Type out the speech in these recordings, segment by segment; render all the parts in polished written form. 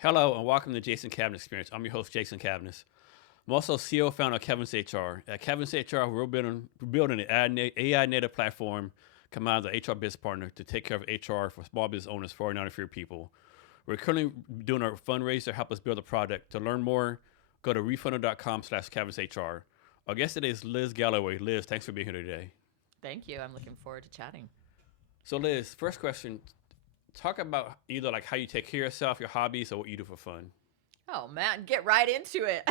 Hello and welcome to Jason Cavness Experience. I'm your host, Jason Cavness. I'm also CEO founder of Cavness HR. At Cavness HR, we're building an AI native platform combined with an HR business partner to take care of HR for small business owners, 49 and fewer people. We're currently doing a fundraiser to help us build a product. To learn more, go to refunder.com/CavnessHR. Our guest today is Liz Galloway. Liz, thanks for being here today. Thank you. I'm looking forward to chatting. So Liz, first question, talk about either like how you take care of yourself, your hobbies, or what you do for fun. Oh man, get right into it.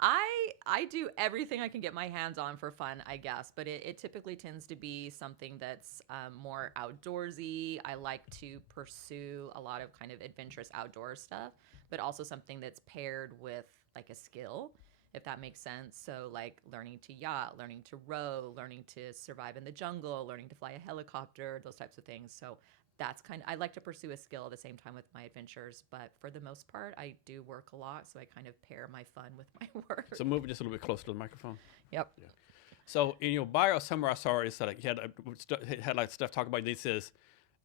I do everything I can get my hands on for fun, I guess, but it typically tends to be something that's more outdoorsy. I like to pursue a lot of kind of adventurous outdoor stuff, but also something that's paired with like a skill, if that makes sense. So like learning to yacht, learning to row, learning to survive in the jungle, learning to fly a helicopter, those types of things. So that's I like to pursue a skill at the same time with my adventures, but for the most part I do work a lot, so I kind of pair my fun with my work. So move it just a little bit closer to the microphone. Yep. Yeah. So in your bio somewhere I saw it said like you had like stuff talk about it says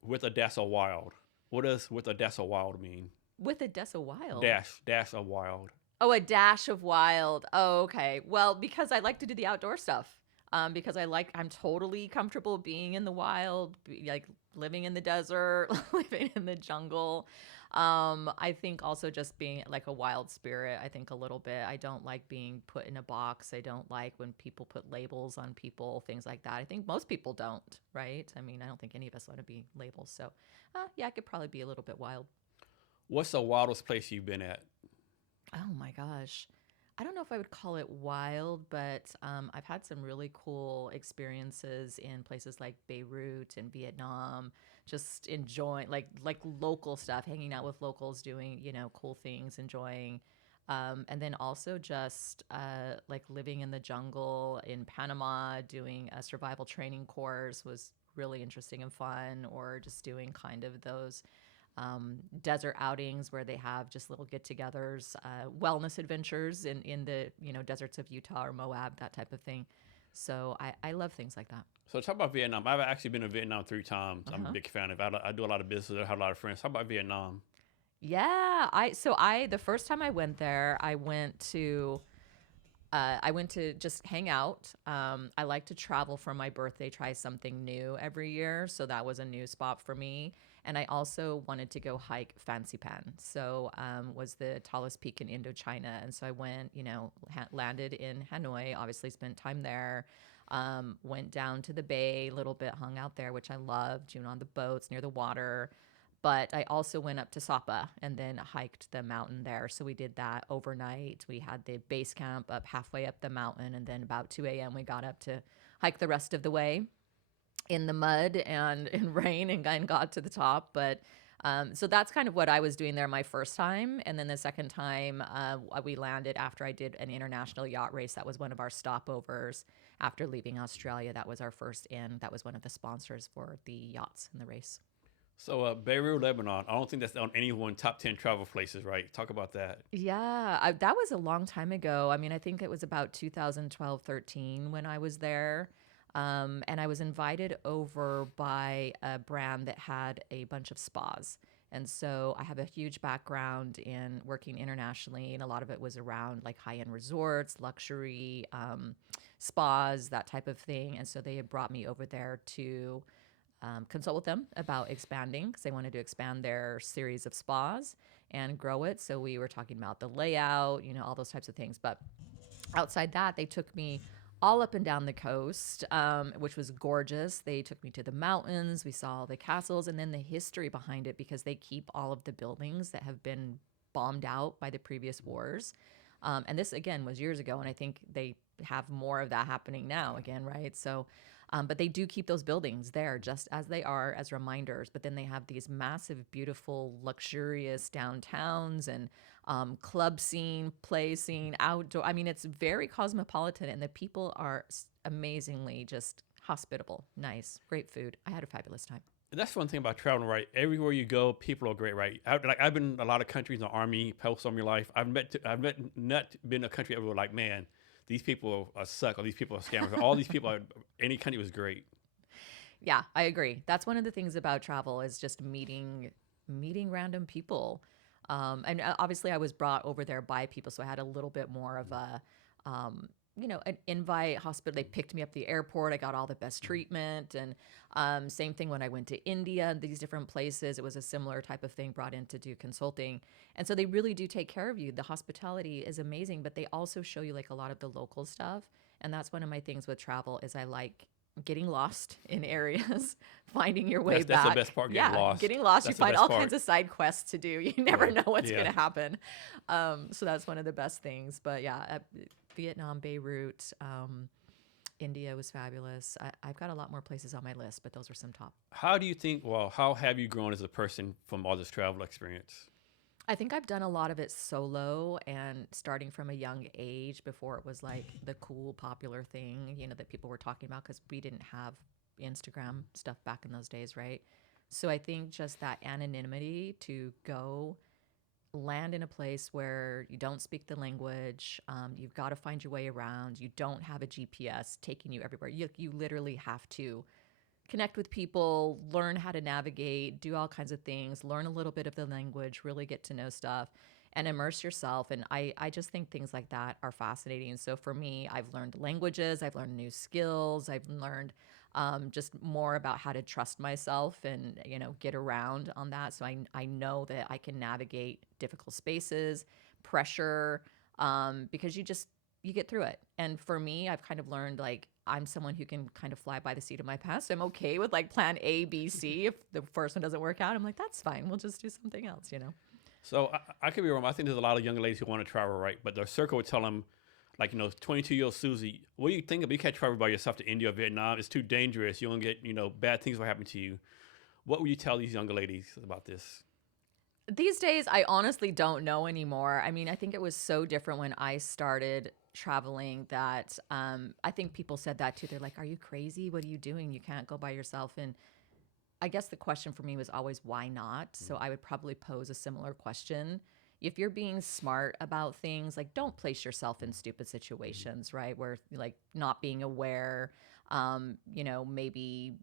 with a dash of wild. What does with a dash of wild mean? With a dash of wild. Dash of wild. Oh, a dash of wild. Oh, okay. Well, because I like to do the outdoor stuff. Because I'm totally comfortable being in the wild, like living in the desert, living in the jungle. I think also just being like a wild spirit, I think a little bit. I don't like being put in a box. I don't like when people put labels on people, things like that. I think most people don't, right? I mean, I don't think any of us want to be labels. So, yeah, I could probably be a little bit wild. What's the wildest place you've been at? Oh my gosh. I don't know if I would call it wild, but I've had some really cool experiences in places like Beirut and Vietnam, just enjoying like local stuff, hanging out with locals, doing cool things, enjoying, and then also just like living in the jungle in Panama, doing a survival training course was really interesting and fun, or just doing kind of those desert outings where they have just little get-togethers, wellness adventures in the deserts of Utah or Moab, that type of thing. So I love things like that. So talk about Vietnam. I've actually been to Vietnam 3 times. I'm a Uh-huh. big fan of it. I do a lot of business. I have a lot of friends. How about Vietnam? Yeah, the first time I went there, I went to just hang out. I like to travel for my birthday, try something new every year. So that was a new spot for me. And I also wanted to go hike Fancy Pan. So was the tallest peak in Indochina. And so I went, landed in Hanoi, obviously spent time there. Went down to the bay a little bit, hung out there, which I loved, on the boats near the water. But I also went up to Sapa and then hiked the mountain there. So we did that overnight. We had the base camp up halfway up the mountain, and then about 2 a.m. we got up to hike the rest of the way in the mud and in rain and got to the top. But so that's kind of what I was doing there my first time. And then the second time we landed after I did an international yacht race. That was one of our stopovers after leaving Australia. That was our first in. That was one of the sponsors for the yachts in the race. So Beirut, Lebanon. I don't think that's on anyone's top 10 travel places, right? Talk about that. Yeah, that was a long time ago. I mean, I think it was about 2012, 13 when I was there. And I was invited over by a brand that had a bunch of spas. And so I have a huge background in working internationally, and a lot of it was around like high-end resorts, luxury spas, that type of thing. And so they had brought me over there to consult with them about expanding, because they wanted to expand their series of spas and grow it. So we were talking about the layout, all those types of things. But outside that, they took me all up and down the coast, which was gorgeous. They took me to the mountains. We saw the castles and then the history behind it, because they keep all of the buildings that have been bombed out by the previous wars. And this, again, was years ago. And I think they have more of that happening now again, right? So, but they do keep those buildings there just as they are, as reminders. But then they have these massive, beautiful, luxurious downtowns and club scene, play scene, outdoor. I mean, it's very cosmopolitan, and the people are amazingly just hospitable, nice, great food. I had a fabulous time. That's one thing about traveling, right? Everywhere you go, people are great, right? I've been in a lot of countries in the army, post army life. I've not been in a country everywhere like, man, these people are suck, or these people are scammers. All these people, any country was great. Yeah, I agree. That's one of the things about travel is just meeting random people. And obviously I was brought over there by people, so I had a little bit more of a, an invite hospital. They picked me up at the airport. I got all the best treatment. And same thing when I went to India and these different places. It was a similar type of thing, brought in to do consulting. And so they really do take care of you. The hospitality is amazing, but they also show you like a lot of the local stuff. And that's one of my things with travel is I like getting lost in areas, finding your way back. That's the best part, getting lost. Getting lost. That's you find the best all part. kinds of side quests to do. You never know what's Yeah. going to happen. So that's one of the best things. But yeah, Vietnam, Beirut, India was fabulous. I've got a lot more places on my list, but those were some top. How do you think, how have you grown as a person from all this travel experience? I think I've done a lot of it solo and starting from a young age before it was like the cool, popular thing, that people were talking about because we didn't have Instagram stuff back in those days, right? So I think just that anonymity to go land in a place where you don't speak the language, you've got to find your way around, you don't have a GPS taking you everywhere. You literally have to connect with people, learn how to navigate, do all kinds of things, learn a little bit of the language, really get to know stuff and immerse yourself. And I just think things like that are fascinating. So for me, I've learned languages, I've learned new skills, I've learned just more about how to trust myself and, get around on that. So I know that I can navigate difficult spaces, pressure, because you get through it. And for me, I've kind of learned like I'm someone who can kind of fly by the seat of my pants. So I'm okay with like plan A, B, C. If the first one doesn't work out, I'm like, that's fine. We'll just do something else, So I could be wrong. I think there's a lot of young ladies who want to travel, right? But their circle would tell them, like, 22-year-old Susie, what do you think about? You can't travel by yourself to India or Vietnam. It's too dangerous. You're going to get, bad things will happen to you. What would you tell these younger ladies about this? These days, I honestly don't know anymore. I mean, I think it was so different when I started traveling that I think people said that too. They're like, are you crazy? What are you doing? You can't go by yourself. And I guess the question for me was always, why not? So I would probably pose a similar question. If you're being smart about things, like don't place yourself in stupid situations, right? Where like not being aware, maybe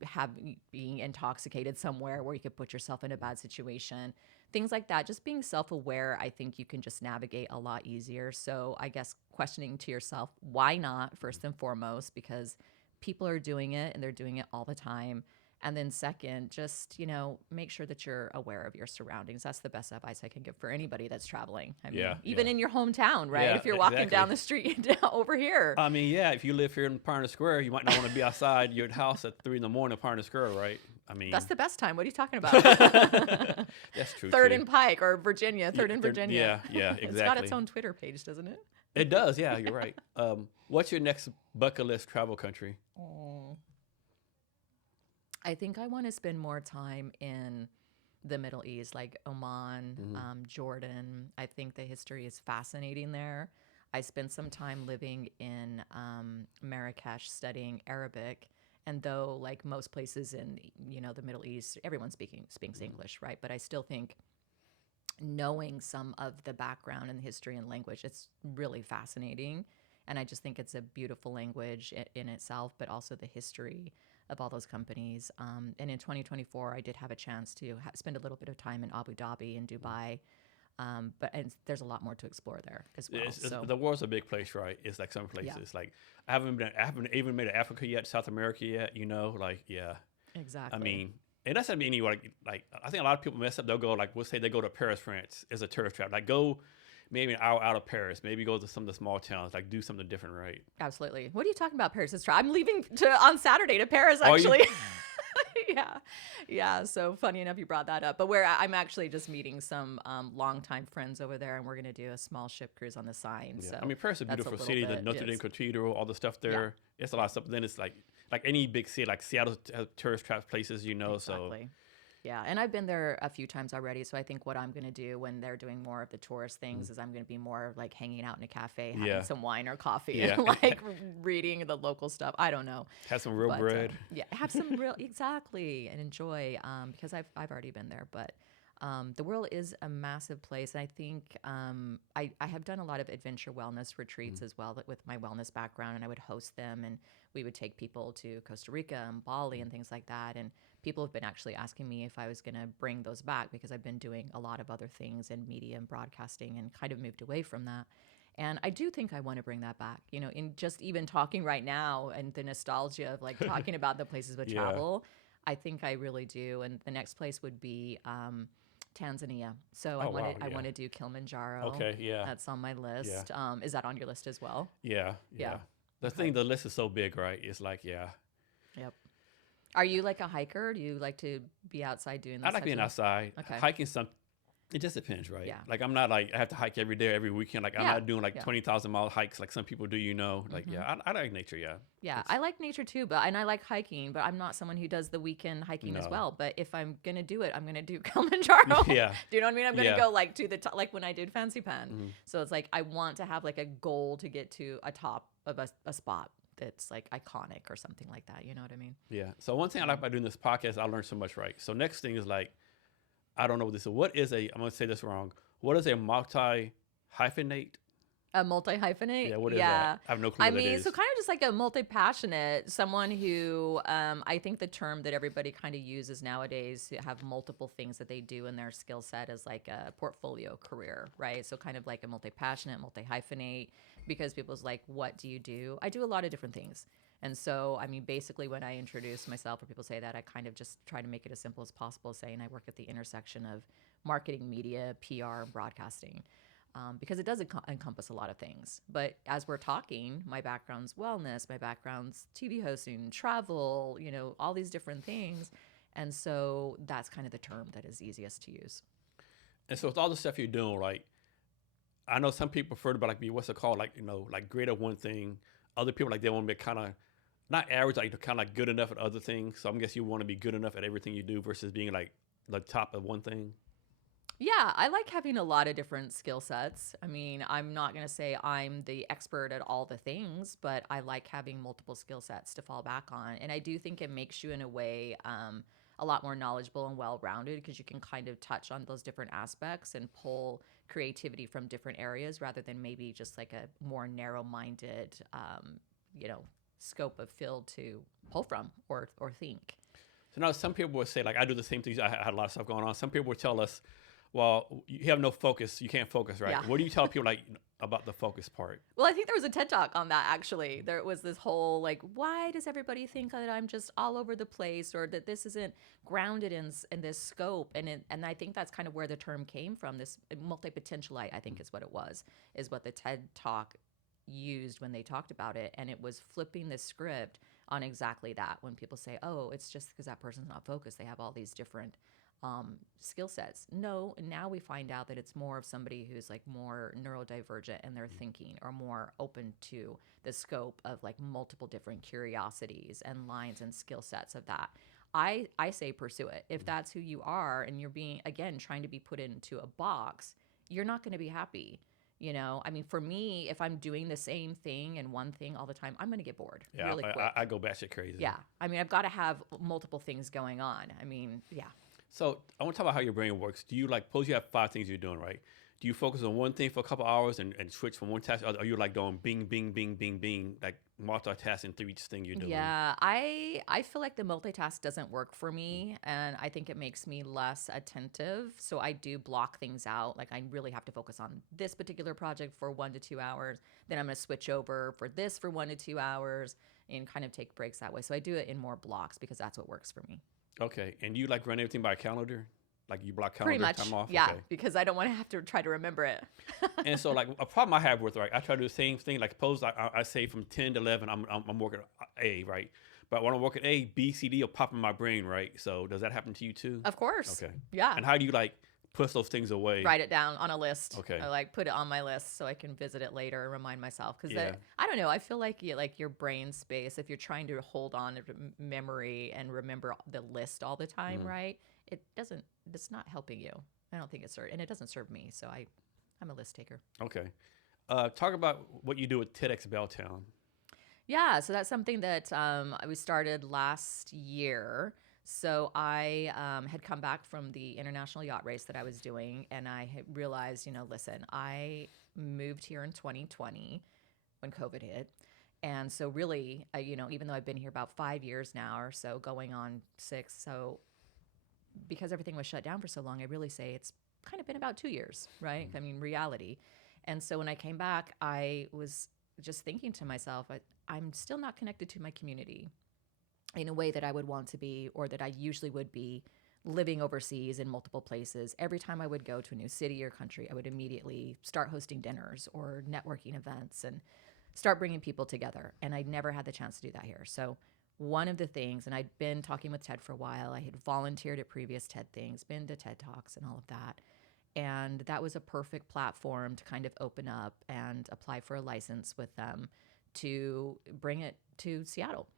being intoxicated somewhere where you could put yourself in a bad situation. Things like that, just being self-aware, I think you can just navigate a lot easier. So I guess questioning to yourself, why not, first and foremost, because people are doing it and they're doing it all the time. And then second, just, make sure that you're aware of your surroundings. That's the best advice I can give for anybody that's traveling. I mean, even in your hometown, right? Yeah, if you're walking down the street over here. I mean, yeah, if you live here in Pioneer Square, you might not want to be outside your house at 3 a.m. in Pioneer Square, right? I mean, that's the best time. What are you talking about? That's true. Third and Pike or Virginia, Third and Virginia. Yeah, exactly. It's got its own Twitter page, doesn't it? It does. Yeah, you're right. What's your next bucket list travel country? I think I want to spend more time in the Middle East, like Oman, Jordan. I think the history is fascinating there. I spent some time living in Marrakesh studying Arabic. And though, like most places in, the Middle East, everyone speaks English, right? But I still think knowing some of the background and history and language, it's really fascinating. And I just think it's a beautiful language in itself, but also the history of all those companies. And in 2024, I did have a chance to spend a little bit of time in Abu Dhabi and Dubai. But there's a lot more to explore there as well. So the world's a big place, right? It's like some places. Like I haven't even made it Africa yet, South America yet. Exactly. I mean, and that's not mean anywhere. Like I think a lot of people mess up. They'll go like, we'll say they go to Paris, France, as a tourist trap. Like go maybe an hour out of Paris. Maybe go to some of the small towns. Like do something different, right? Absolutely. What are you talking about, Paris? I'm leaving on Saturday to Paris, actually. Yeah. So funny enough, you brought that up. But where I'm actually just meeting some longtime friends over there, and we're going to do a small ship cruise on the Seine. Yeah. So I mean, Paris is a beautiful city. The Notre Dame Cathedral, all the stuff there. It's a lot of stuff. Then it's like any big city, like Seattle has tourist trap places, Exactly. So. Yeah, and I've been there a few times already. So I think what I'm going to do when they're doing more of the tourist things is I'm going to be more like hanging out in a cafe, having some wine or coffee, and like reading the local stuff. I don't know. Have some real bread. Have some real exactly, and enjoy because I've already been there. But the world is a massive place, and I think I have done a lot of adventure wellness retreats as well with my wellness background, and I would host them, and we would take people to Costa Rica and Bali and things like that, and people have been actually asking me if I was going to bring those back because I've been doing a lot of other things in media and broadcasting and kind of moved away from that. And I do think I want to bring that back, in just even talking right now and the nostalgia of like talking about the places of Yeah. travel. I think I really do. And the next place would be Tanzania. So I Oh, wow, I yeah. want to do Kilimanjaro. Okay, yeah. That's on my Yeah. list. Is that on your list as well? Yeah. Yeah. The Okay. thing, the list is so big, right? It's like, yeah. Yep. Are you like a hiker? Do you like to be outside doing I this? like being outside. Okay. Hiking it just depends, right? Yeah. Like I'm not like I have to hike every day, every weekend. Like I'm Yeah. not doing like Yeah. 20,000-mile hikes like some people do, Like, yeah, I like nature, yeah. Yeah, It's- I like nature too, and I like hiking, but I'm not someone who does the weekend hiking as No. well. But if I'm gonna do it, I'm gonna do Kilimanjaro. Yeah. Do you know what I mean? I'm gonna Yeah. go like to the top, like when I did Fancy Pen. Mhm. So it's like I want to have like a goal to get to a top of a spot that's like iconic or something like that. You know what I mean? Yeah. So one thing I like about doing this podcast, I learned so much, right? So next thing is like, I don't know what this is. What is I'm going to say this wrong. What is a multi-hyphenate? A multi-hyphenate? Yeah, what is that? I have no clue I what that mean, is. so kind of just like a multi-passionate, someone who I think the term that everybody kind of uses nowadays to have multiple things that they do in their skill set is like a portfolio career, right? So kind of like a multi-passionate, multi-hyphenate, because people's like, what do you do? I do a lot of different things. And so, I mean, basically when I introduce myself or people say that, I kind of just try to make it as simple as possible, saying I work at the intersection of marketing, media, PR, and broadcasting. Because it does encompass a lot of things. But as we're talking, my background's wellness, my background's TV hosting, travel, all these different things. And so that's kind of the term that is easiest to use. And so with all the stuff you're doing, right? I know some people prefer to be like, what's it called? Like, like great at one thing. Other people, like they want to be kind of, not average, like kind of like good enough at other things. So I'm guessing you want to be good enough at everything you do versus being like the top of one thing. Yeah, I like having a lot of different skill sets. I mean, I'm not going to say I'm the expert at all the things, but I like having multiple skill sets to fall back on. And I do think it makes you, in a way, a lot more knowledgeable and well-rounded because you can kind of touch on those different aspects and pull creativity from different areas rather than maybe just like a more narrow-minded, scope of field to pull from or think. So now some people would say, like, I do the same things. I had a lot of stuff going on. Some people would tell us, well, you have no focus. You can't focus, right? Yeah. What do you tell people like about the focus part? Well, I think there was a TED Talk on that, actually. There was this whole, like, why does everybody think that I'm just all over the place or that this isn't grounded in this scope? And I think that's kind of where the term came from. This multi-potentialite, I think is what it was, is what the TED Talk used when they talked about it. And it was flipping the script on exactly that. When people say, oh, it's just because that person's not focused. They have all these different skill sets. No, now we find out that it's more of somebody who's like more neurodivergent in their thinking or more open to the scope of like multiple different curiosities and lines and skill sets of that. I say pursue it. If that's who you are and you're being, again, trying to be put into a box, you're not going to be happy. I mean, for me, if I'm doing the same thing and one thing all the time, I'm going to get bored really quick. I go batshit crazy. Yeah. I mean, I've got to have multiple things going on. I mean, yeah. So I want to talk about how your brain works. Do you suppose you have 5 things you're doing, right? Do you focus on one thing for a couple hours and switch from one task? Or are you like doing bing, bing, bing, bing, bing, like multitasking through each thing you're doing? Yeah, I feel like the multitask doesn't work for me, and I think it makes me less attentive. So I do block things out. Like I really have to focus on this particular project for 1 to 2 hours. Then I'm going to switch over for this for 1 to 2 hours and kind of take breaks that way. So I do it in more blocks because that's what works for me. Okay. And you like run everything by calendar? Like you block calendar Pretty much, time off? yeah, Okay. because I don't want to have to try to remember it. And so like a problem I have with, right, I try to do the same thing. Like suppose I say from 10 to 11, I'm working A, right? But when I'm working A, B, C, D will pop in my brain, right? So does that happen to you too? Of course. Okay. Yeah. And how do you like push those things away? Write it down on a list. Okay. I like put it on my list so I can visit it later and remind myself. Because Yeah. I don't know, I feel like your brain space, if you're trying to hold on to memory and remember the list all the time, right? It's not helping you. I don't think and it doesn't serve me. So I'm a list taker. Okay. Talk about what you do with TEDx Belltown. Yeah, so that's something that we started last year. So I had come back from the international yacht race that I was doing, and I had realized, listen, I moved here in 2020 when COVID hit, And so really, even though I've been here about 5 years now or so, going on 6, so because everything was shut down for so long, I really say it's kind of been about 2 years, right? I mean, reality. And so when I came back, I was just thinking to myself, I'm still not connected to my community in a way that I would want to be, or that I usually would be living overseas in multiple places. Every time I would go to a new city or country, I would immediately start hosting dinners or networking events and start bringing people together. And I never had the chance to do that here. So one of the things, and I'd been talking with TED for a while, I had volunteered at previous TED things, been to TED Talks and all of that. And that was a perfect platform to kind of open up and apply for a license with them to bring it to Seattle.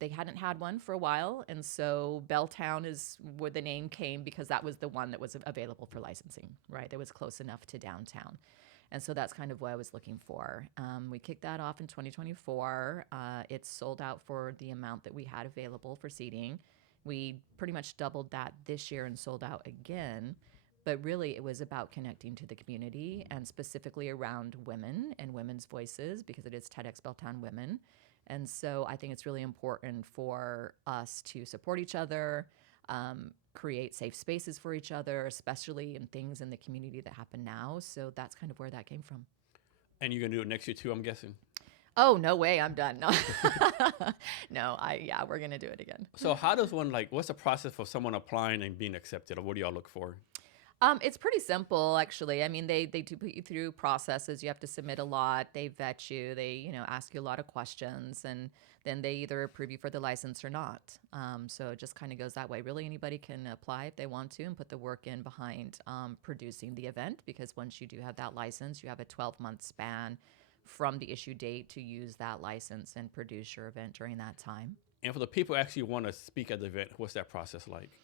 They hadn't had one for a while, and so Belltown is where the name came, because that was the one that was available for licensing, right? That was close enough to downtown. And so that's kind of what I was looking for. We kicked that off in 2024. It's sold out for the amount that we had available for seating. We pretty much doubled that this year and sold out again. But really, it was about connecting to the community, and specifically around women and women's voices, because it is TEDx Belltown Women. And so I think it's really important for us to support each other, create safe spaces for each other, especially in things in the community that happen now. So that's kind of where that came from. And you're going to do it next year too, I'm guessing? Oh, no way, I'm done. No, no, we're going to do it again. So how does one, what's the process for someone applying and being accepted? Or what do y'all look for? It's pretty simple, actually. I mean, they do put you through processes. You have to submit a lot. They vet you. They, ask you a lot of questions, and then they either approve you for the license or not. So it just kind of goes that way. Really, anybody can apply if they want to and put the work in behind producing the event, because once you do have that license, you have a 12-month span from the issue date to use that license and produce your event during that time. And for the people who actually want to speak at the event, what's that process like?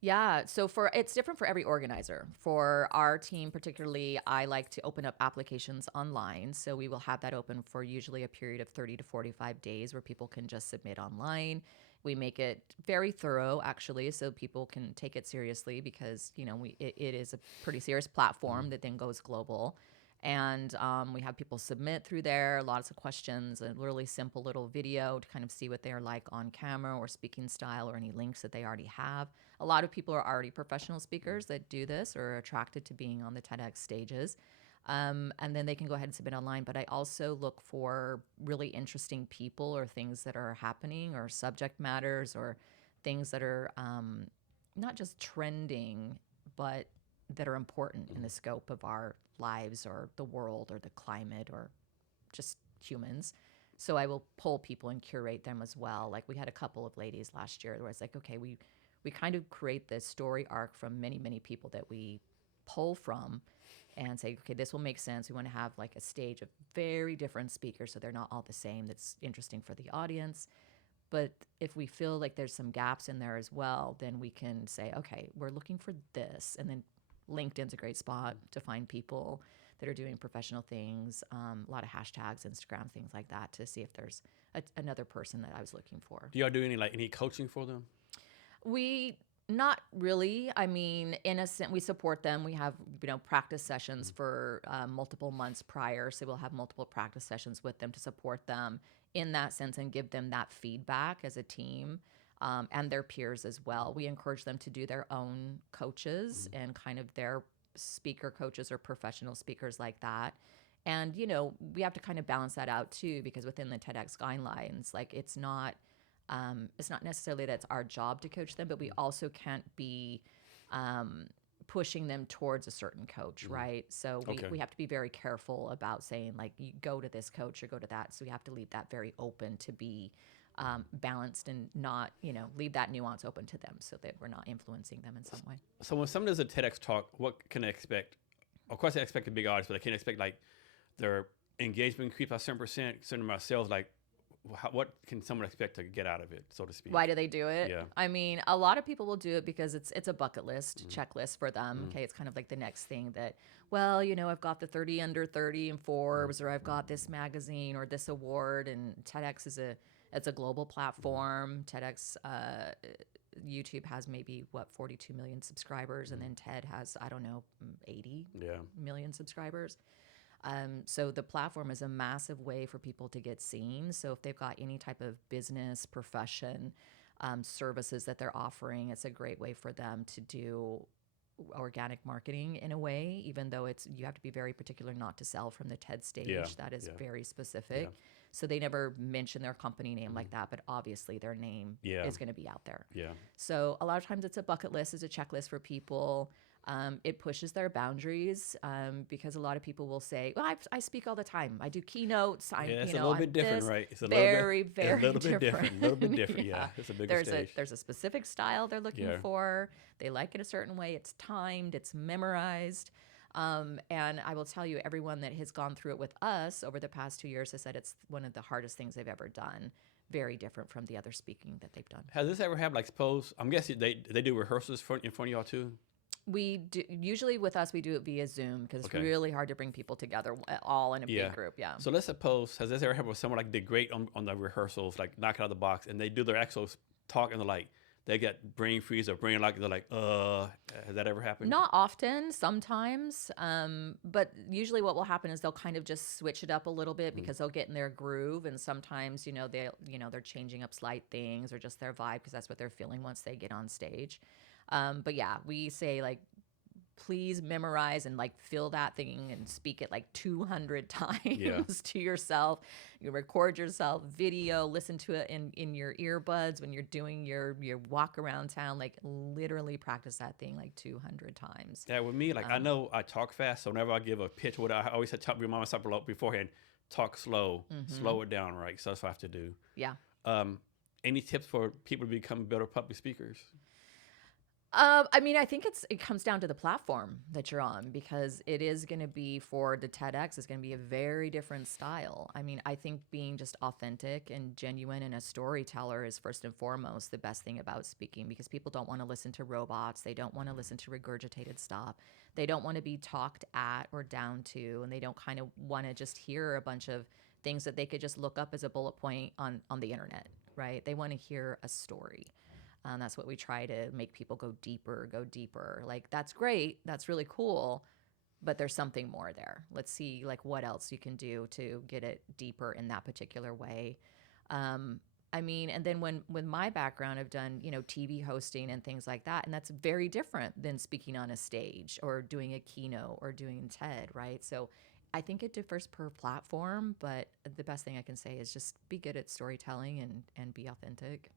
Yeah, so it's different for every organizer. For our team particularly, I like to open up applications online. So we will have that open for usually a period of 30 to 45 days where people can just submit online. We make it very thorough, actually, so people can take it seriously, because it is a pretty serious platform that then goes global. And we have people submit through there, lots of questions, a really simple little video to kind of see what they're like on camera or speaking style, or any links that they already have. A lot of people are already professional speakers that do this, or are attracted to being on the TEDx stages. And then they can go ahead and submit online. But I also look for really interesting people, or things that are happening, or subject matters, or things that are not just trending, but that are important in the scope of our lives, or the world, or the climate, or just humans. So I will pull people and curate them as well. Like, we had a couple of ladies last year where it's like, okay, we kind of create this story arc from many, many people that we pull from, and say, okay, this will make sense. We want to have like a stage of very different speakers, so they're not all the same. That's interesting for the audience. But if we feel like there's some gaps in there as well, then we can say, okay, we're looking for this. And then LinkedIn's a great spot to find people that are doing professional things, a lot of hashtags, Instagram, things like that, to see if there's another person that I was looking for. Do y'all do any coaching for them? We not really. I mean, in a sense, we support them. We have practice sessions for multiple months prior, so we'll have multiple practice sessions with them to support them in that sense and give them that feedback as a team. And their peers as well. We encourage them to do their own coaches and kind of their speaker coaches or professional speakers like that. And, we have to kind of balance that out too, because within the TEDx guidelines, like, it's not necessarily that it's our job to coach them, but we also can't be pushing them towards a certain coach, right? So we have to be very careful about saying, like, you go to this coach or go to that. So we have to leave that very open to be balanced, and not, leave that nuance open to them, so that we're not influencing them in some way. So when someone does a TEDx talk, what can they expect? Of course, they expect a big audience, but they can't expect like their engagement increase by 7%, certain amount of sales. Like, what can someone expect to get out of it, so to speak? Why do they do it? Yeah. I mean, a lot of people will do it because it's a bucket list, checklist for them. Okay, it's kind of like the next thing that, well, I've got the 30 under 30 in Forbes, or I've got this magazine or this award, and TEDx it's a global platform. TEDx, YouTube has maybe 42 million subscribers, and then TED has, I don't know, 80 million subscribers. So the platform is a massive way for people to get seen. So if they've got any type of business, profession, services that they're offering, it's a great way for them to do organic marketing in a way, even though you have to be very particular not to sell from the TED stage. Yeah, That is yeah, very specific. yeah. So they never mention their company name like that, but obviously their name Yeah, is going to be out there. yeah, So a lot of times it's a bucket list, it's a checklist for people. It pushes their boundaries because a lot of people will say, "Well, I speak all the time. I do keynotes. yeah. It's a little I'm bit different, this." right? It's a Very, it's a very little bit different. different, a little bit different. Yeah, it's a bigger stage. There's a specific style they're looking Yeah. for. They like it a certain way. It's timed. It's memorized. And I will tell you, everyone that has gone through it with us over the past 2 years has said it's one of the hardest things they've ever done. Very different from the other speaking that they've done. Has this ever happened? Like, suppose I'm guessing they do rehearsals in front of y'all too. We do usually with us we do it via Zoom because it's Okay. really hard to bring people together all in a Yeah. big group. Yeah. So let's suppose, has this ever happened with someone like did great on the rehearsals, like knock it out of the box, and they do their actual talk and they're like, they get brain freeze or brain like, they're like, has that ever happened? Not often, sometimes, but usually what will happen is they'll kind of just switch it up a little bit because they'll get in their groove, and sometimes they're changing up slight things or just their vibe because that's what they're feeling once they get on stage. But yeah, we say like, please memorize and like feel that thing and speak it like 200 times to yourself. You record yourself, video, listen to it in your earbuds when you're doing your walk around town, like literally practice that thing like 200 times. Yeah, with me, like I know I talk fast, so whenever I give a pitch, I always have to remind myself beforehand, talk slow, slow it down, right? So that's what I have to do. Yeah. Any tips for people to become better public speakers? I mean, I think it comes down to the platform that you're on because it is going to be for the TEDx is going to be a very different style. I mean, I think being just authentic and genuine and a storyteller is first and foremost the best thing about speaking because people don't want to listen to robots. They don't want to listen to regurgitated stuff. They don't want to be talked at or down to, and they don't kind of want to just hear a bunch of things that they could just look up as a bullet point on the internet, right? They want to hear a story. That's what we try to make people go deeper. Like, that's great. That's really cool. But there's something more there. Let's see, like, what else you can do to get it deeper in that particular way. I mean, and then with my background, I've done, TV hosting and things like that. And that's very different than speaking on a stage or doing a keynote or doing TED, right? So I think it differs per platform. But the best thing I can say is just be good at storytelling and be authentic.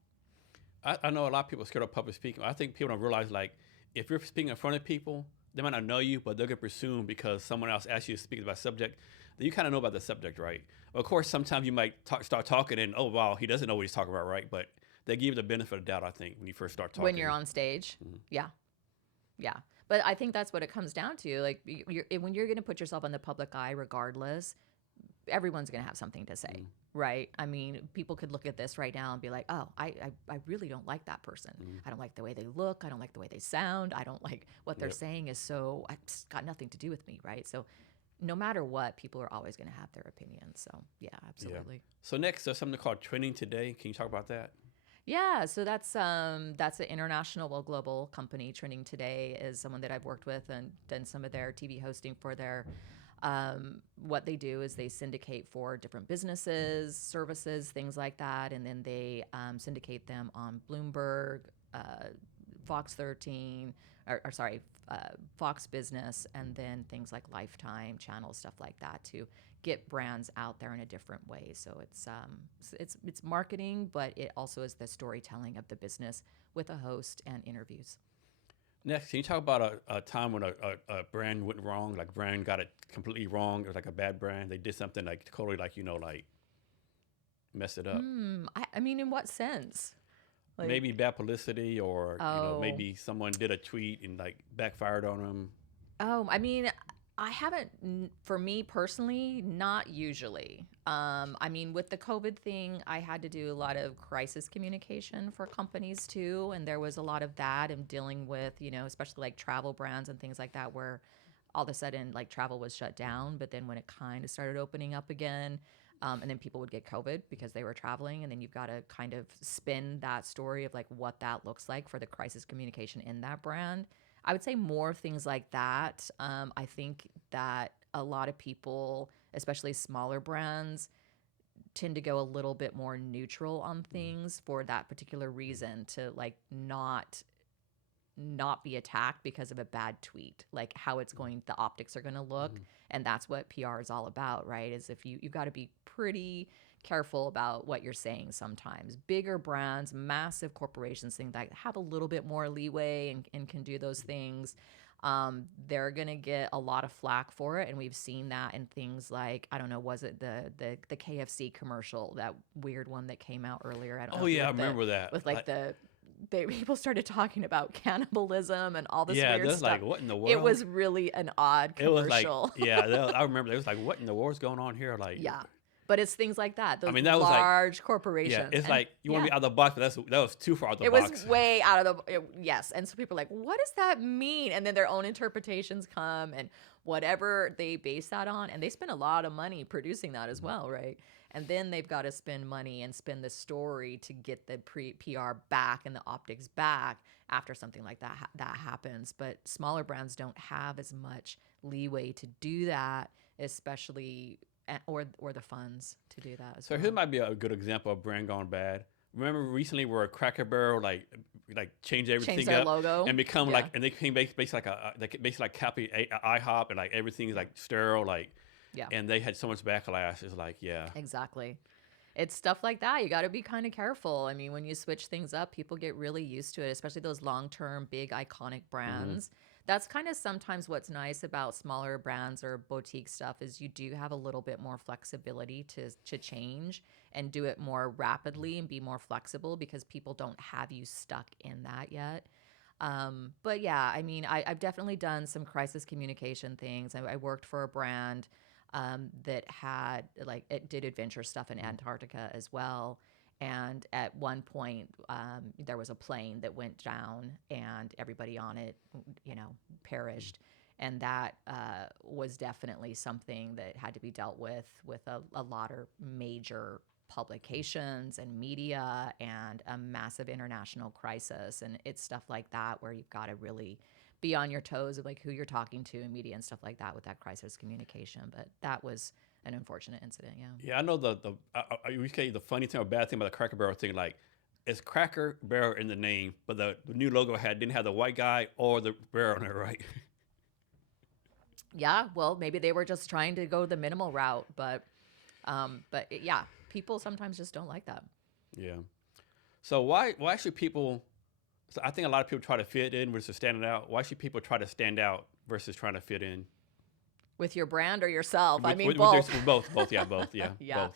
I know a lot of people are scared of public speaking. I think people don't realize, like, if you're speaking in front of people, they might not know you, but they're going to presume because someone else asked you to speak about a subject that you kind of know about the subject, right? Of course, sometimes you might start talking and, oh, wow, he doesn't know what he's talking about, right? But they give you the benefit of the doubt, I think, when you first start talking. When you're on stage. Yeah. But I think that's what it comes down to. Like, when you're going to put yourself in the public eye regardless, everyone's going to have something to say, right? I mean, people could look at this right now and be like, oh, I really don't like that person. I don't like the way they look. I don't like the way they sound. I don't like what they're saying is it's got nothing to do with me, right? So no matter what, people are always going to have their opinions. So yeah, absolutely. Yeah. So next, there's something called Training Today. Can you talk about that? Yeah, so that's an international, global company. Trending Today is someone that I've worked with and done some of their TV hosting for their. What they do is they syndicate for different businesses, services, things like that, and then they syndicate them on Bloomberg, Fox 13, Fox Business, and then things like Lifetime channels, stuff like that, to get brands out there in a different way. So it's marketing, but it also is the storytelling of the business with a host and interviews. Next, can you talk about a time when a brand went wrong, like brand got it completely wrong? It was like a bad brand. They did something like totally like messed it up. I mean, in what sense? Like, maybe bad publicity, or maybe someone did a tweet and like backfired on them. Oh, I mean, I haven't, for me personally, not usually. I mean, with the COVID thing, I had to do a lot of crisis communication for companies too. And there was a lot of that and dealing with, especially like travel brands and things like that, where all of a sudden like travel was shut down. But then when it kind of started opening up again, and then people would get COVID because they were traveling. And then you've got to kind of spin that story of like what that looks like for the crisis communication in that brand. I would say more things like that. I think that a lot of people, especially smaller brands, tend to go a little bit more neutral on things for that particular reason, to like not be attacked because of a bad tweet, like how it's going, the optics are going to look. And that's what PR is all about, right? Is if you've got to be pretty careful about what you're saying sometimes. Bigger brands, massive corporations, things that have a little bit more leeway and can do those things, they're going to get a lot of flack for it. And we've seen that in things like, I don't know, was it the KFC commercial, that weird one that came out earlier? I don't know. Oh yeah, I remember that. With like people started talking about cannibalism and all this yeah, weird that's stuff. like, what in the world? It was really an odd It was like, commercial. I remember. It was like, what in the world's going on here? Like, Yeah. But it's things like that. Those that was like, large corporations. it's And like, you want to be out of the box, but that was too far out of the it box. was way out of yes. And so people are like, what does that mean? And then their own interpretations come, and whatever they base that on. And they spend a lot of money producing that as well, right? And then they've got to spend money and spend the story to get the PR back and the optics back after something like that happens. But smaller brands don't have as much leeway to do that, especially or the funds to do that as well. So here might be a good example of brand gone bad. Remember recently where Cracker Barrel like changed everything Change their up logo and become Yeah. like, and they became basically like copy IHOP, and like everything's like sterile, like, Yeah. and they had so much backlash. It's like, yeah, Exactly. It's stuff like that. You got to be kind of careful. I mean, when you switch things up, people get really used to it, especially those long-term, big, iconic brands. That's kind of sometimes what's nice about smaller brands or boutique stuff, is you do have a little bit more flexibility to change and do it more rapidly and be more flexible, because people don't have you stuck in that yet. But yeah, I mean, I've definitely done some crisis communication things. I worked for a brand that had, like, it did adventure stuff in Antarctica as well. And at one point, there was a plane that went down, and everybody on it, perished. And that was definitely something that had to be dealt with a lot of major publications and media, and a massive international crisis. And it's stuff like that where you've got to really be on your toes of like who you're talking to in media and stuff like that with that crisis communication. But that was an unfortunate incident. yeah. I know we say the funny thing or bad thing about the Cracker Barrel thing, like, it's Cracker Barrel in the name, but the new logo didn't have the white guy or the barrel on it, right? Yeah, well, maybe they were just trying to go the minimal route, but yeah, people sometimes just don't like that. Yeah. So why should people? So I think a lot of people try to fit in versus standing out. Why should people try to stand out versus trying to fit in? With your brand or yourself? I mean, with both. Both, yeah, both, yeah, Yeah. both.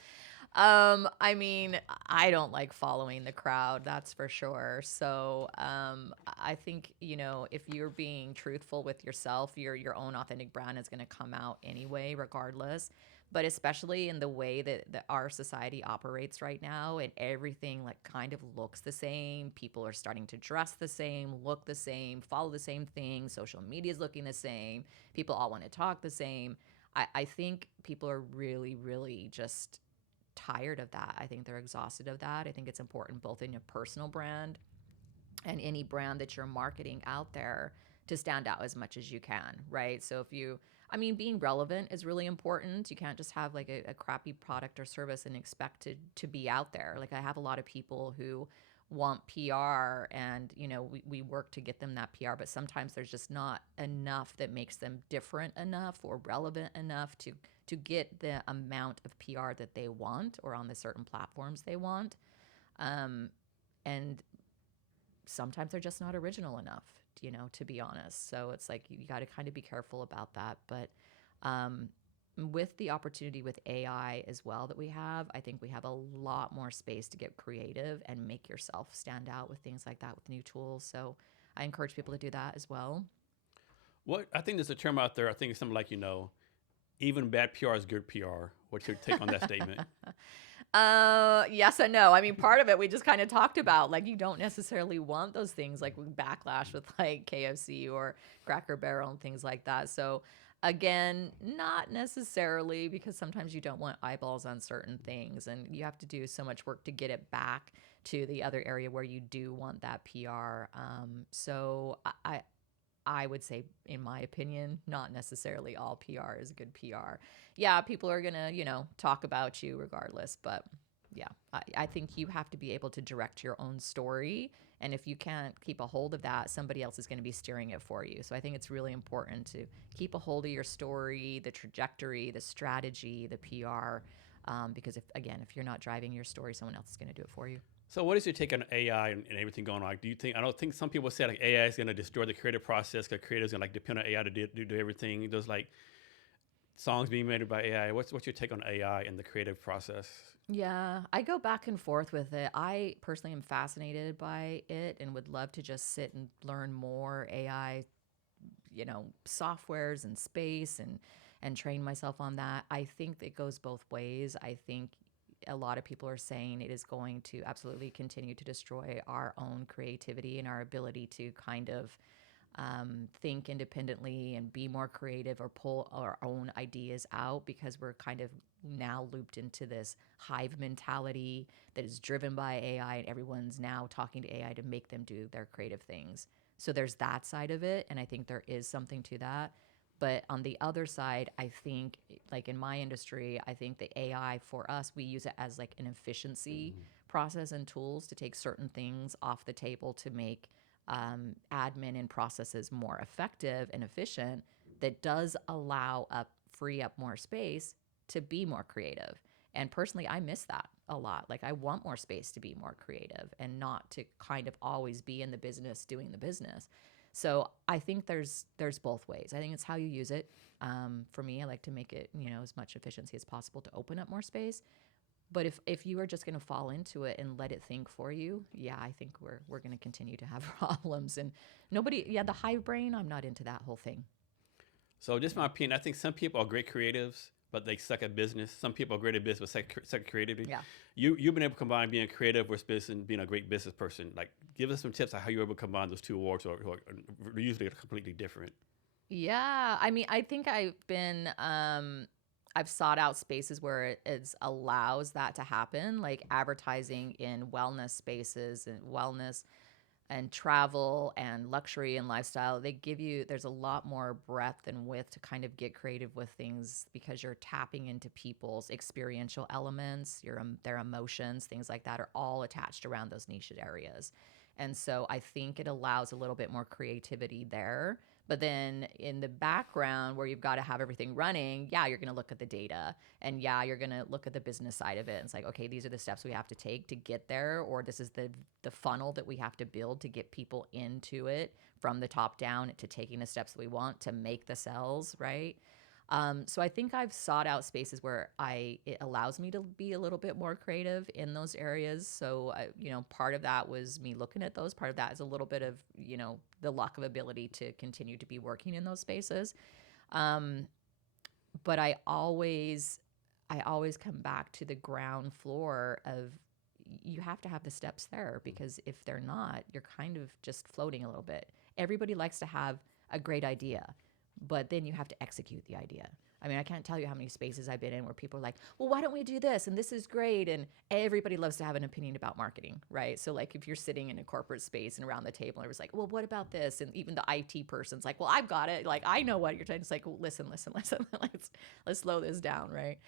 I mean, I don't like following the crowd, that's for sure. So I think, if you're being truthful with yourself, your own authentic brand is going to come out anyway, regardless. But especially in the way that our society operates right now, and everything like kind of looks the same. People are starting to dress the same, look the same, follow the same thing. Social media is looking the same. People all want to talk the same. I think people are really, really just tired of that. I think they're exhausted of that. I think it's important both in your personal brand and any brand that you're marketing out there to stand out as much as you can, right? So being relevant is really important. You can't just have like a crappy product or service and expect to be out there. Like, I have a lot of people who want PR, and we work to get them that PR, but sometimes there's just not enough that makes them different enough or relevant enough to get the amount of PR that they want, or on the certain platforms they want. And sometimes they're just not original enough, to be honest. So it's like, you got to kind of be careful about that. But with the opportunity with AI as well that we have, I think we have a lot more space to get creative and make yourself stand out with things like that with new tools. So I encourage people to do that as well. What I think there's a term out there. I think it's something like, even bad PR is good PR. What's your take on that statement? Yes and no. I mean, part of it we just kind of talked about, like, you don't necessarily want those things, like backlash with like KFC or Cracker Barrel and things like that. So again, not necessarily, because sometimes you don't want eyeballs on certain things, and you have to do so much work to get it back to the other area where you do want that PR. So I would say, in my opinion, not necessarily all PR is good PR. Yeah, people are going to, talk about you regardless. But yeah, I think you have to be able to direct your own story. And if you can't keep a hold of that, somebody else is going to be steering it for you. So I think it's really important to keep a hold of your story, the trajectory, the strategy, the PR. Because if you're not driving your story, someone else is going to do it for you. So what is your take on AI and everything going on? Like, I don't think some people say like AI is going to destroy the creative process because creators going to like depend on AI to do everything. There's like songs being made by AI. What's your take on AI and the creative process? Yeah, I go back and forth with it. I personally am fascinated by it and would love to just sit and learn more AI, softwares and space and train myself on that. I think it goes both ways. I think a lot of people are saying it is going to absolutely continue to destroy our own creativity and our ability to kind of think independently and be more creative or pull our own ideas out, because we're kind of now looped into this hive mentality that is driven by AI, and everyone's now talking to AI to make them do their creative things. So there's that side of it, and I think there is something to that. But on the other side, I think, like in my industry, I think the AI for us, we use it as like an efficiency process and tools to take certain things off the table to make admin and processes more effective and efficient. That does free up more space to be more creative. And personally, I miss that a lot. Like, I want more space to be more creative and not to kind of always be in the business doing the business. So I think there's both ways. I think it's how you use it. For me, I like to make it, as much efficiency as possible to open up more space. But if you are just going to fall into it and let it think for you, yeah, I think we're going to continue to have problems. And the hive brain, I'm not into that whole thing. So just my opinion, I think some people are great creatives, but they suck at business. Some people are great at business, but suck at creativity. Yeah. You've been able to combine being creative with business and being a great business person. Like, give us some tips on how you're able to combine those two worlds, or usually completely different. Yeah. I mean, I think I've sought out spaces where it allows that to happen, like advertising in wellness spaces and wellness and travel and luxury and lifestyle. There's a lot more breadth and width to kind of get creative with things, because you're tapping into people's experiential elements, their emotions, things like that are all attached around those niche areas. And so I think it allows a little bit more creativity there. But then in the background, where you've got to have everything running, yeah, you're going to look at the data, and yeah, you're going to look at the business side of it. And it's like, okay, these are the steps we have to take to get there, or this is the funnel that we have to build to get people into it from the top down to taking the steps that we want to make the sales, right? So I think I've sought out spaces where it allows me to be a little bit more creative in those areas. So, part of that was me looking at those. Part of that is a little bit of, the luck of ability to continue to be working in those spaces. But I always come back to the ground floor of, you have to have the steps there, because if they're not, you're kind of just floating a little bit. Everybody likes to have a great idea, but then you have to execute the idea. I mean, I can't tell you how many spaces I've been in where people are like, well, why don't we do this? And this is great. And everybody loves to have an opinion about marketing, right? So like, if you're sitting in a corporate space and around the table, and it was like, well, what about this? And even the IT person's like, well, I've got it. Like, I know what you're trying to say. It's like, well, listen, let's slow this down, right?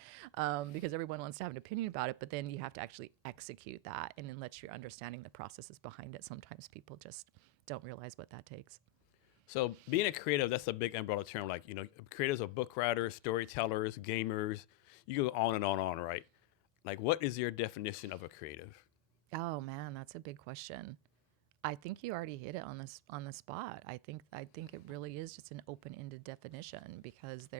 Because everyone wants to have an opinion about it, but then you have to actually execute that. And unless you're understanding the processes behind it, sometimes people just don't realize what that takes. So being a creative, that's a big umbrella term. Like, creatives are book writers, storytellers, gamers. You go on and on and on, right? Like, what is your definition of a creative? Oh man, that's a big question. I think you already hit it on the spot. I think it really is just an open-ended definition, because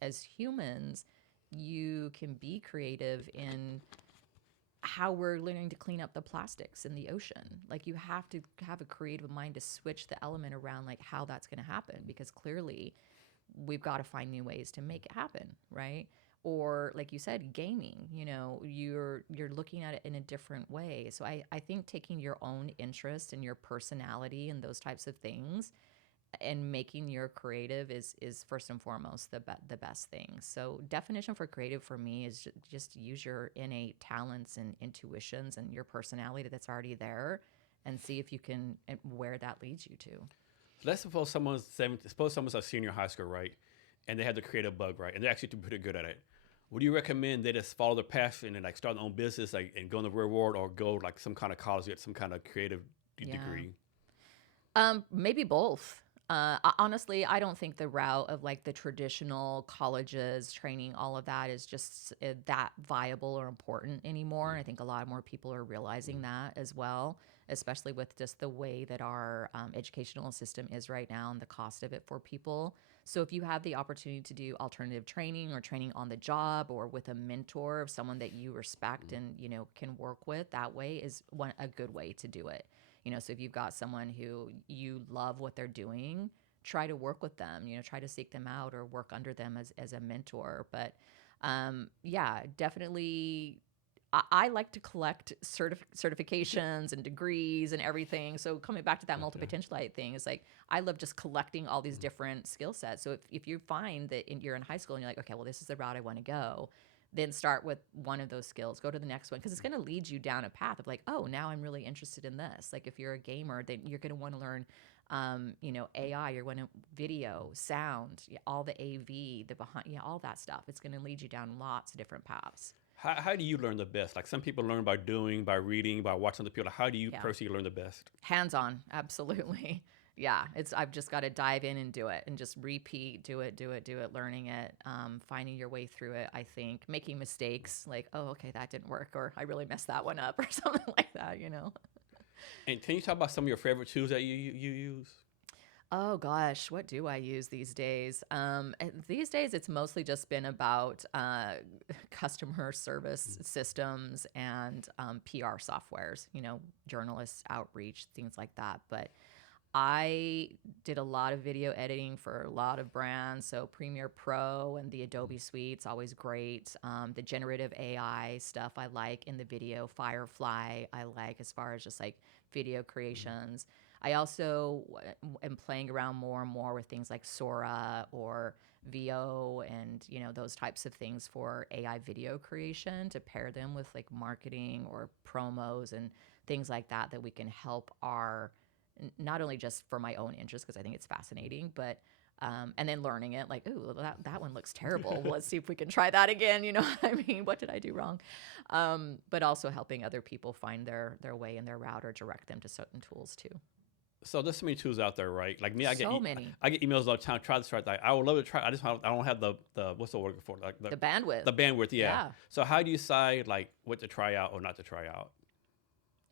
as humans, you can be creative in how we're learning to clean up the plastics in the ocean. Like, you have to have a creative mind to switch the element around, like how that's going to happen, because clearly we've got to find new ways to make it happen, right? Or like you said, gaming, you're looking at it in a different way. So I think taking your own interest and your personality and those types of things and making your creative is first and foremost the best thing. So definition for creative for me is just use your innate talents and intuitions and your personality that's already there, and see if you can, where that leads you to. Let's suppose someone's a senior in high school, right? And they have to create a bug, right? And they're actually pretty good at it. Would you recommend they just follow their passion and like start their own business, like and go in the real world, or go like some kind of college, get some kind of creative Yeah. degree? Maybe both. Honestly, I don't think the route of like the traditional colleges, training, all of that is just that viable or important anymore. I think a lot more people are realizing that as well, especially with just the way that our educational system is right now and the cost of it for people. So if you have the opportunity to do alternative training or training on the job or with a mentor of someone that you respect and can work with, that way is a good way to do it. So if you've got someone who you love what they're doing, try to work with them, try to seek them out or work under them as a mentor. But yeah, definitely. I like to collect certifications and degrees and everything. So coming back to that Okay. multi-potentialite thing, is like I love just collecting all these different skill sets. So if you find that you're in high school and you're like, okay, well, this is the route I want to go, then start with one of those skills, go to the next one, because it's going to lead you down a path of like, oh, now I'm really interested in this. Like if you're a gamer, then you're going to want to learn AI, you're going to video, sound, all the AV, the behind, all that stuff. It's going to lead you down lots of different paths. How do you learn the best? Like some people learn by doing, by reading, by watching other people. How do you Yeah. personally learn the best? Hands on, absolutely. Yeah, I've just got to dive in and do it and just repeat, do it, learning it, finding your way through it. I think making mistakes like, oh, okay, that didn't work, or I really messed that one up, or something like that. And can you talk about some of your favorite tools that you use? Oh gosh, what do I use these days? These days, it's mostly just been about customer service systems and PR softwares, journalists, outreach, things like that. But I did a lot of video editing for a lot of brands. So Premiere Pro and the Adobe Suite's always great. The generative AI stuff I like in the video, Firefly I like as far as just like video creations. I also am playing around more and more with things like Sora or VO and those types of things for AI video creation to pair them with like marketing or promos and things like that that we can help our not only just for my own interest because I think it's fascinating, but and then learning it like, ooh, that one looks terrible. Well, let's see if we can try that again. You know what I mean? What did I do wrong? But also helping other people find their way and their route or direct them to certain tools too. So there's so many tools out there, right? Like me, So many. I get emails all the time. Try this, try that. I would love to try. I don't have the what's the word for it? Like The bandwidth. the bandwidth. Yeah. Yeah. So how do you decide like what to try out or not to try out?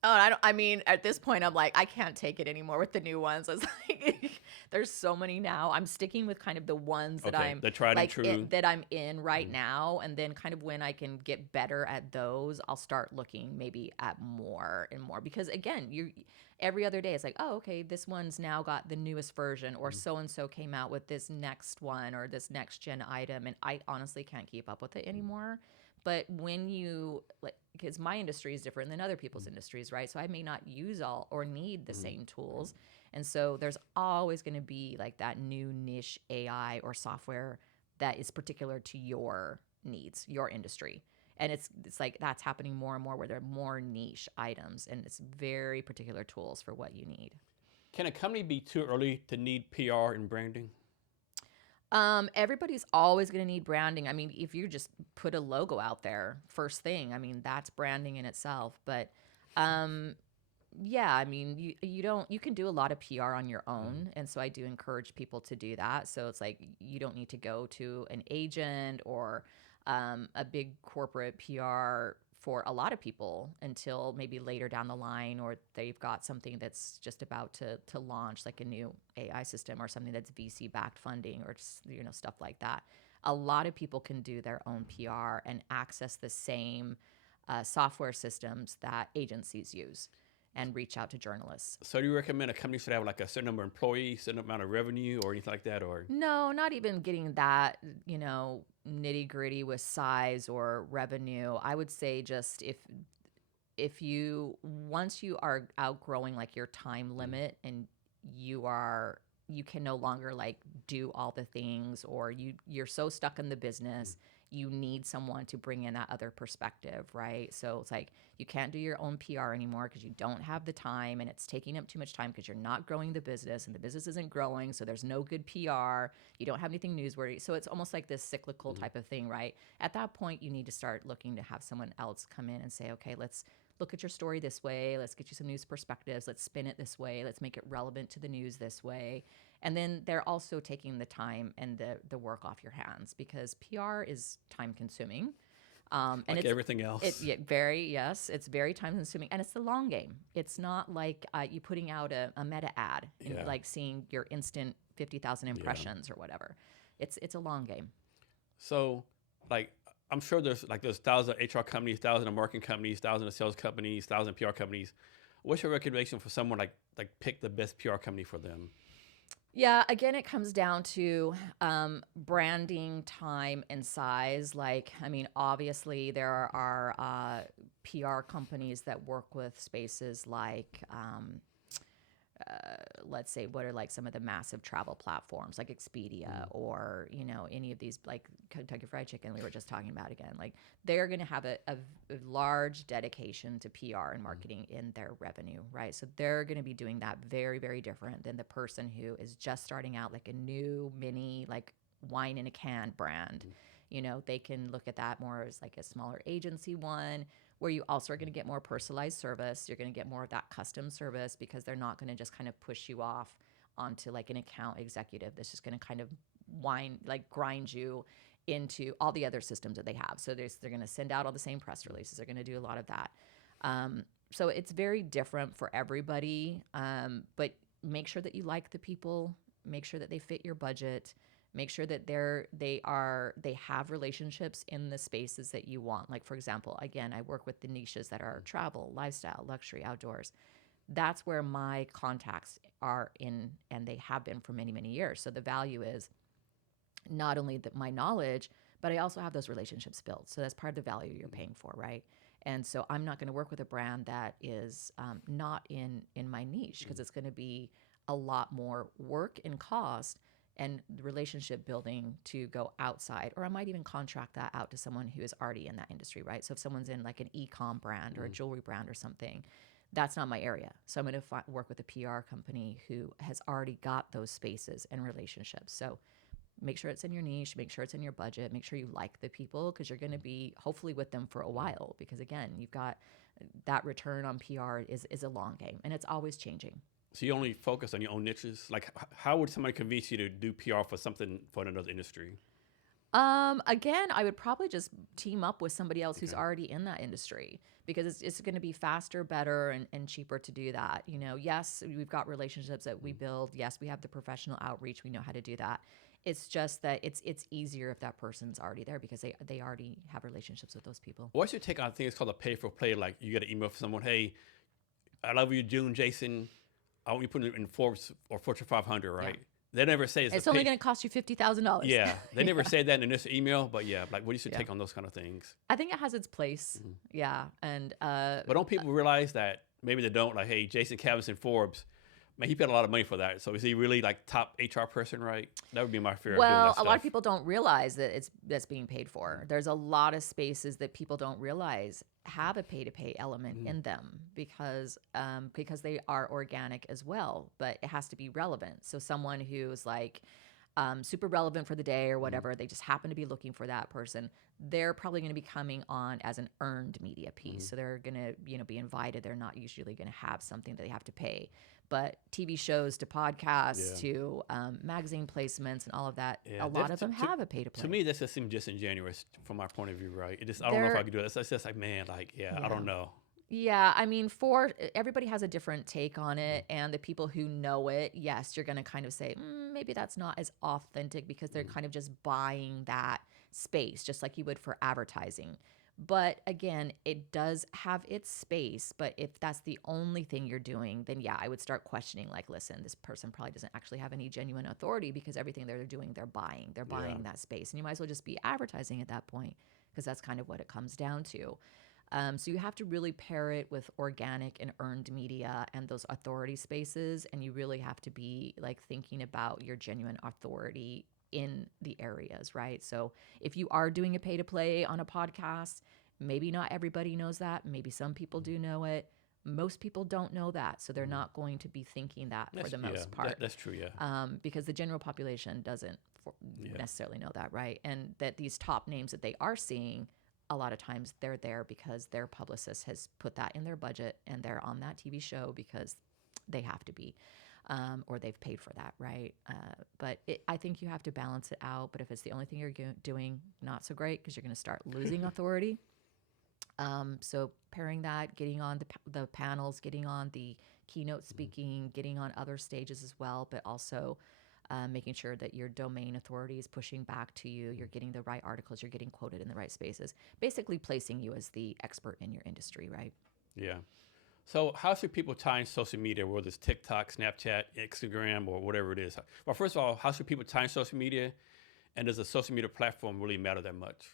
Oh, I mean, at this point, I'm like, I can't take it anymore with the new ones. It's like, there's so many now. I'm sticking with kind of the ones that Okay, I'm the tried and like true. that I'm in right now, and then kind of when I can get better at those, I'll start looking maybe at more and more. Because again, you every other day it's like, oh, okay, this one's now got the newest version, or so and so came out with this next one or this next gen item, and I honestly can't keep up with it anymore. But when you like, because my industry is different than other people's industries, right? So I may not use all or need the same tools. And so there's always going to be like that new niche AI or software that is particular to your needs, your industry. And it's like that's happening more and more where there are more niche items and it's very particular tools for what you need. Can a company be too early to need PR and branding? Everybody's always going to need branding. I mean, if you just put a logo out there first thing, I mean, that's branding in itself. But um, yeah, I mean, you can do a lot of PR on your own, and so I do encourage people to do that. So it's like you don't need to go to an agent or a big corporate PR for a lot of people until maybe later down the line, or they've got something that's just about to launch, like a new AI system or something that's VC backed funding or just, stuff like that. A lot of people can do their own PR and access the same software systems that agencies use and reach out to journalists. So do you recommend a company should have like a certain number of employees, certain amount of revenue, or anything like that, or? No, not even getting that, nitty gritty with size or revenue. I would say just if you once you are outgrowing like your time limit and you are you can no longer like do all the things, or you're so stuck in the business. You need someone to bring in that other perspective, right? So it's like you can't do your own PR anymore because you don't have the time, and it's taking up too much time because you're not growing the business, and the business isn't growing, so there's no good PR. You don't have anything newsworthy. So it's almost like this cyclical type of thing, right? At that point, you need to start looking to have someone else come in and say, okay, let's look at your story this way. Let's get you some news perspectives. Let's spin it this way. Let's make it relevant to the news this way. And then they're also taking the time and the work off your hands, because PR is time consuming. And like it's everything else. it's very time consuming, and it's the long game. It's not like you putting out a meta ad and like seeing your instant 50,000 impressions or whatever. It's a long game. So, like, I'm sure there's thousands of HR companies, thousands of marketing companies, thousands of sales companies, thousands of PR companies. What's your recommendation for someone like pick the best PR company for them? Yeah, again, it comes down to branding, time, and size. Like, I mean, obviously, there are PR companies that work with spaces like, let's say, what are like some of the massive travel platforms like Expedia or, any of these like Kentucky Fried Chicken we were just talking about again. Like, they're going to have a large dedication to PR and marketing in their revenue, right? So they're going to be doing that very, very different than the person who is just starting out like a new mini, like wine in a can brand. They can look at that more as like a smaller agency one, where you also are going to get more personalized service. You're going to get more of that custom service, because they're not going to just kind of push you off onto like an account executive that's just going to kind of grind you into all the other systems that they have. So they're going to send out all the same press releases. They're going to do a lot of that. So it's very different for everybody. But make sure that you like the people. Make sure that they fit your budget. Make sure that they have relationships in the spaces that you want. Like, for example, again, I work with the niches that are travel, lifestyle, luxury, outdoors. That's where my contacts are in, and they have been for many, many years. So the value is not only my knowledge, but I also have those relationships built. So that's part of the value you're paying for, right? And so I'm not going to work with a brand that is not in my niche, because it's going to be a lot more work and cost and relationship building to go outside. Or I might even contract that out to someone who is already in that industry, right? So if someone's in like an e-com brand or a jewelry brand or something, that's not my area. So I'm going to work with a PR company who has already got those spaces and relationships. So make sure it's in your niche, make sure it's in your budget, make sure you like the people, because you're going to be hopefully with them for a while. Because again, you've got that return on PR is a long game, and it's always changing. So you only focus on your own niches? Like, how would somebody convince you to do PR for something for another industry? Again, I would probably just team up with somebody else who's already in that industry, because it's going to be faster, better, and cheaper to do that. Yes, we've got relationships that we build. Yes, we have the professional outreach. We know how to do that. It's just that it's easier if that person's already there, because they already have relationships with those people. What's your take on, I think it's called a pay for play? Like, you get an email from someone, hey, I love you, June, Jason. I want you to put it in Forbes or Fortune 500, right? Yeah. They never say it's only going to cost you $50,000. Yeah, they never say that in this email, but yeah, like, what do you take on those kind of things? I think it has its place. Yeah, and but don't people realize that maybe they don't? Like, hey, Jason Cavness in Forbes, man, he paid a lot of money for that. So is he really like top HR person, right? That would be my fear. Well, a lot of people don't realize that that's being paid for. There's a lot of spaces that people don't realize have a pay-to-pay element in them, because they are organic as well, but it has to be relevant. So someone who's like super relevant for the day or whatever, they just happen to be looking for that person, they're probably going to be coming on as an earned media piece. So they're going to be invited. They're not usually going to have something that they have to pay. But TV shows to podcasts to magazine placements and all of that, a lot of them have a pay-to-play. To me, this just seems disingenuous from my point of view, right? I don't know if I could do it. It's just like, man, like, I don't know. Yeah, I mean, everybody has a different take on it, and the people who know it, yes, you're going to kind of say, maybe that's not as authentic, because they're kind of just buying that space, just like you would for advertising. But again, it does have its space. But if that's the only thing you're doing, then yeah, I would start questioning, like, listen, this person probably doesn't actually have any genuine authority, because everything they're doing, they're buying that space. And you might as well just be advertising at that point, because that's kind of what it comes down to. So you have to really pair it with organic and earned media and those authority spaces. And you really have to be like thinking about your genuine authority in the areas, right? So if you are doing a pay to play on a podcast, maybe not everybody knows that. Maybe some people do know it. Most people don't know that. So they're not going to be thinking that for the most part. That's true, yeah. Because the general population doesn't necessarily know that, right? And that these top names that they are seeing, a lot of times they're there because their publicist has put that in their budget and they're on that TV show because they have to be, or they've paid for that, right? But I think you have to balance it out. But if it's the only thing you're doing, not so great because you're going to start losing authority. So pairing that, getting on the panels, getting on the keynote speaking, getting on other stages as well, but also making sure that your domain authority is pushing back to you. You're getting the right articles. You're getting quoted in the right spaces. Basically placing you as the expert in your industry, right? Yeah. So how should people tie in social media, whether it's TikTok, Snapchat, Instagram, or whatever it is? Well, first of all, how should people tie in social media? And does a social media platform really matter that much?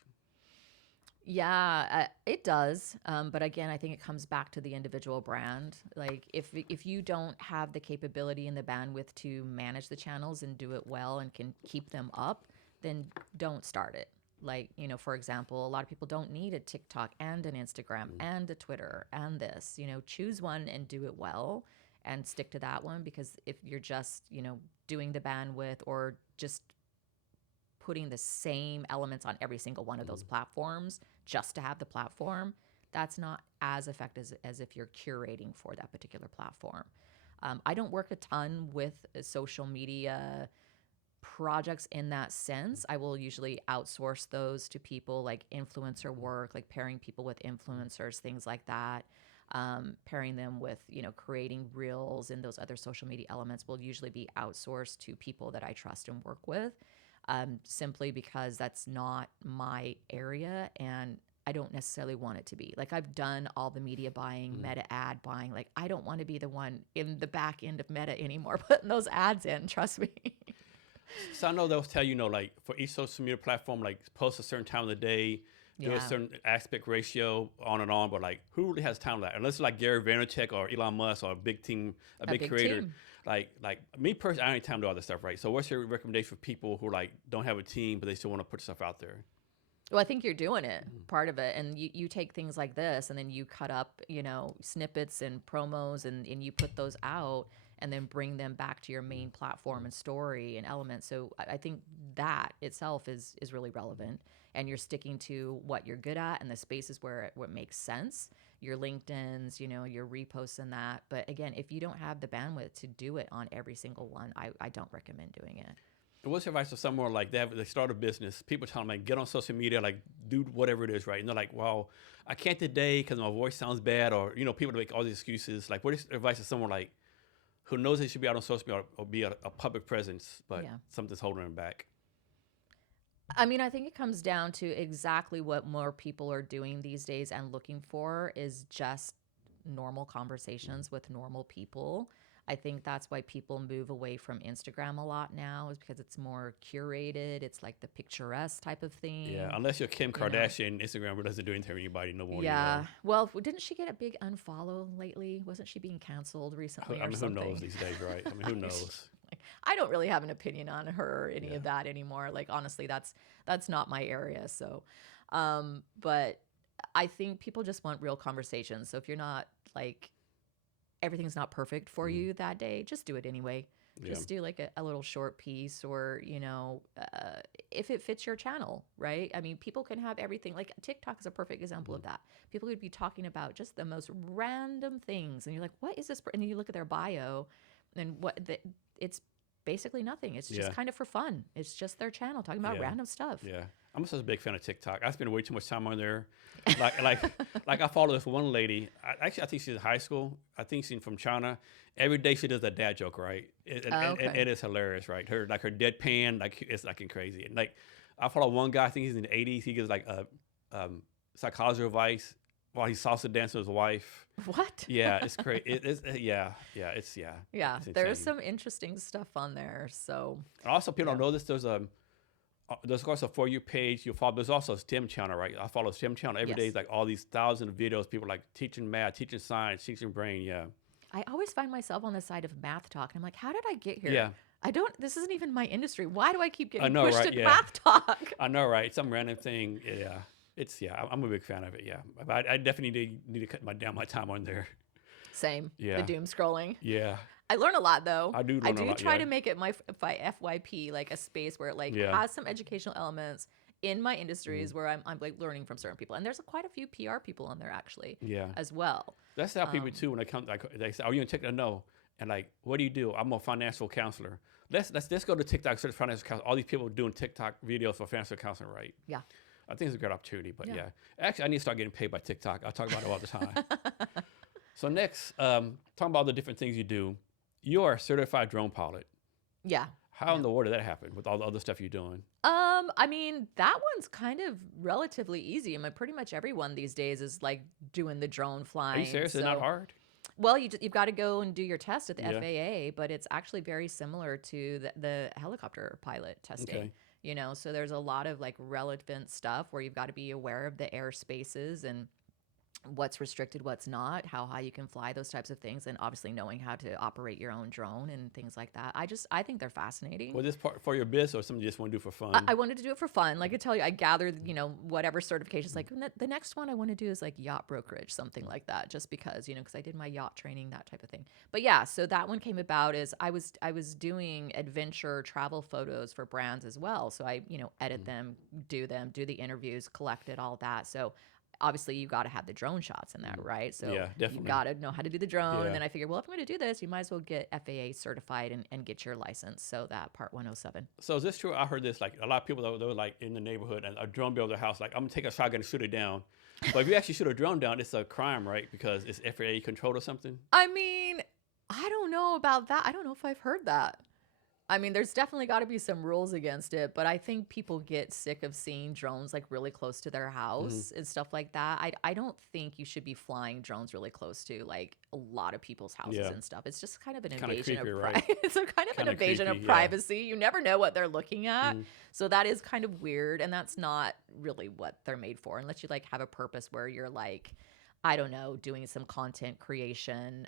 Yeah, it does. But again, I think it comes back to the individual brand. Like if you don't have the capability and the bandwidth to manage the channels and do it well and can keep them up, then don't start it. Like, for example, a lot of people don't need a TikTok and an Instagram and a Twitter and this, choose one and do it well and stick to that one. Because if you're just, doing the bandwidth or just putting the same elements on every single one of those platforms just to have the platform, that's not as effective as if you're curating for that particular platform. I don't work a ton with social media projects in that sense. I will usually outsource those to people like influencer work, like pairing people with influencers, things like that. Pairing them with, creating reels and those other social media elements will usually be outsourced to people that I trust and work with. Simply because that's not my area and I don't necessarily want it to be. Like I've done all the media buying, meta ad buying. Like I don't want to be the one in the back end of Meta anymore, putting those ads in, trust me. So I know they'll tell you, like for each social media platform, like post a certain time of the day, do a certain aspect ratio, on, but like who really has time for that? Unless it's like Gary Vaynerchuk or Elon Musk or a big creator. Team. Like me personally, I don't have time to do all this stuff, right? So what's your recommendation for people who like don't have a team, but they still want to put stuff out there? Well, I think you're doing it, part of it. And you take things like this and then you cut up, snippets and promos and you put those out and then bring them back to your main platform and story and elements. So I think that itself is really relevant. And you're sticking to what you're good at and the spaces where it makes sense. Your LinkedIn's, your reposts and that. But again, if you don't have the bandwidth to do it on every single one, I don't recommend doing it. And what's your advice to someone like that? They start a business. People tell them, like, get on social media, like, do whatever it is, right? And they're like, well, I can't today because my voice sounds bad. Or, people make all these excuses. Like, what is advice to someone like who knows they should be out on social media or be a public presence, but something's holding them back? I mean, I think it comes down to exactly what more people are doing these days and looking for is just normal conversations with normal people. I think that's why people move away from Instagram a lot now is because it's more curated. It's like the picturesque type of thing. Yeah, unless you're Kim Kardashian, Instagram really doesn't do anything for anybody no more. Yeah. Well, didn't she get a big unfollow lately? Wasn't she being canceled recently or something? Who knows these days, right? I mean, who knows? I don't really have an opinion on her or any of that anymore. Like, honestly, that's not my area. So, but I think people just want real conversations. So if you're not like, everything's not perfect for you that day, just do it anyway. Just do like a little short piece or, if it fits your channel, right? I mean, people can have everything. Like TikTok is a perfect example of that. People would be talking about just the most random things. And you're like, what is this? And you look at their bio and it's basically nothing. It's just kind of for fun. It's just their channel talking about random stuff. Yeah. I'm such a big fan of TikTok. I spend way too much time on there. Like I follow this one lady. I think she's in high school. I think she's from China. Every day she does a dad joke, right? It is hilarious, right? Her deadpan, it's like crazy. And like I follow one guy. I think he's in the 80s. He gives like a psychology advice while he's salsa dancing with his wife. What? Yeah, it's crazy. It's there's some interesting stuff on there. So also, people don't know this. There's there's also a For You page you follow. There's also a STEM channel, right? I follow a STEM channel every day. Yes. It's like all these thousands of videos, people like teaching math, teaching science, teaching brain. Yeah. I always find myself on the side of math talk, and I'm like, how did I get here? Yeah. This isn't even my industry. Why do I keep I getting know, pushed right? to Yeah. math talk? I know, right? Some random thing. Yeah. I'm a big fan of it. Yeah. But I definitely need to cut down my time on there. Same. Yeah. The doom scrolling. Yeah. I learn a lot though. I do learn a lot, try yeah. to make it my FYP like a space where it like Yeah. has some educational elements in my industries where I'm like learning from certain people. And there's quite a few PR people on there actually Yeah. as well. That's how people too when they come. Like they say, "Oh, you gonna take a no?" And like, what do you do? I'm a financial counselor. Let's go to TikTok, search financial counselor. All these people doing TikTok videos for financial counseling, right? Yeah. I think it's a great opportunity. But Yeah. yeah, actually, I need to start getting paid by TikTok. I talk about it all the time. So next, talking about all the different things you do. You are a certified drone pilot. Yeah. How in the world did that happen with all the other stuff you're doing? I mean, that one's kind of relatively easy. I mean, pretty much everyone these days is like doing the drone Are flying. you serious? It's not hard? Well, you've got to go and do your test at the Yeah. FAA, but it's actually very similar to the helicopter pilot testing. Okay. You know, so there's a lot of like relevant stuff where you've got to be aware of the airspaces and what's restricted, what's not, how high you can fly, those types of things, and obviously knowing how to operate your own drone and things like that. I think they're fascinating. Was this part for your business or something you just want to do for fun? I wanted to do it for fun. Like I tell you, I gathered, whatever certifications. Like the next one I want to do is like yacht brokerage, something like that, just because, because I did my yacht training, that type of thing. But yeah, so that one came about as I was doing adventure travel photos for brands as well. So I, edit them, do the interviews, collected all that. So obviously you got to have the drone shots in that, right? So Yeah, you definitely. got to know how to do the drone. Yeah. And then I figured, well, if I'm going to do this, you might as well get FAA certified and get your license. So that Part 107. So is this true? I heard this, like a lot of people they were like in the neighborhood and a drone builds their house, like I'm gonna take a shotgun and shoot it down. But if you actually shoot a drone down, it's a crime, right? Because it's FAA controlled or something. I mean, I don't know about that. I don't know if I've heard that. I mean, there's definitely got to be some rules against it, but I think people get sick of seeing drones like really close to their house and stuff like that. I don't think you should be flying drones really close to like a lot of people's houses and stuff. It's just kind of an invasion creepy, of right? It's a kind of an Kinda invasion creepy, of yeah. privacy. You never know what they're looking at. So that is kind of weird, and that's not really what they're made for unless you like have a purpose where you're like, I don't know, doing some content creation,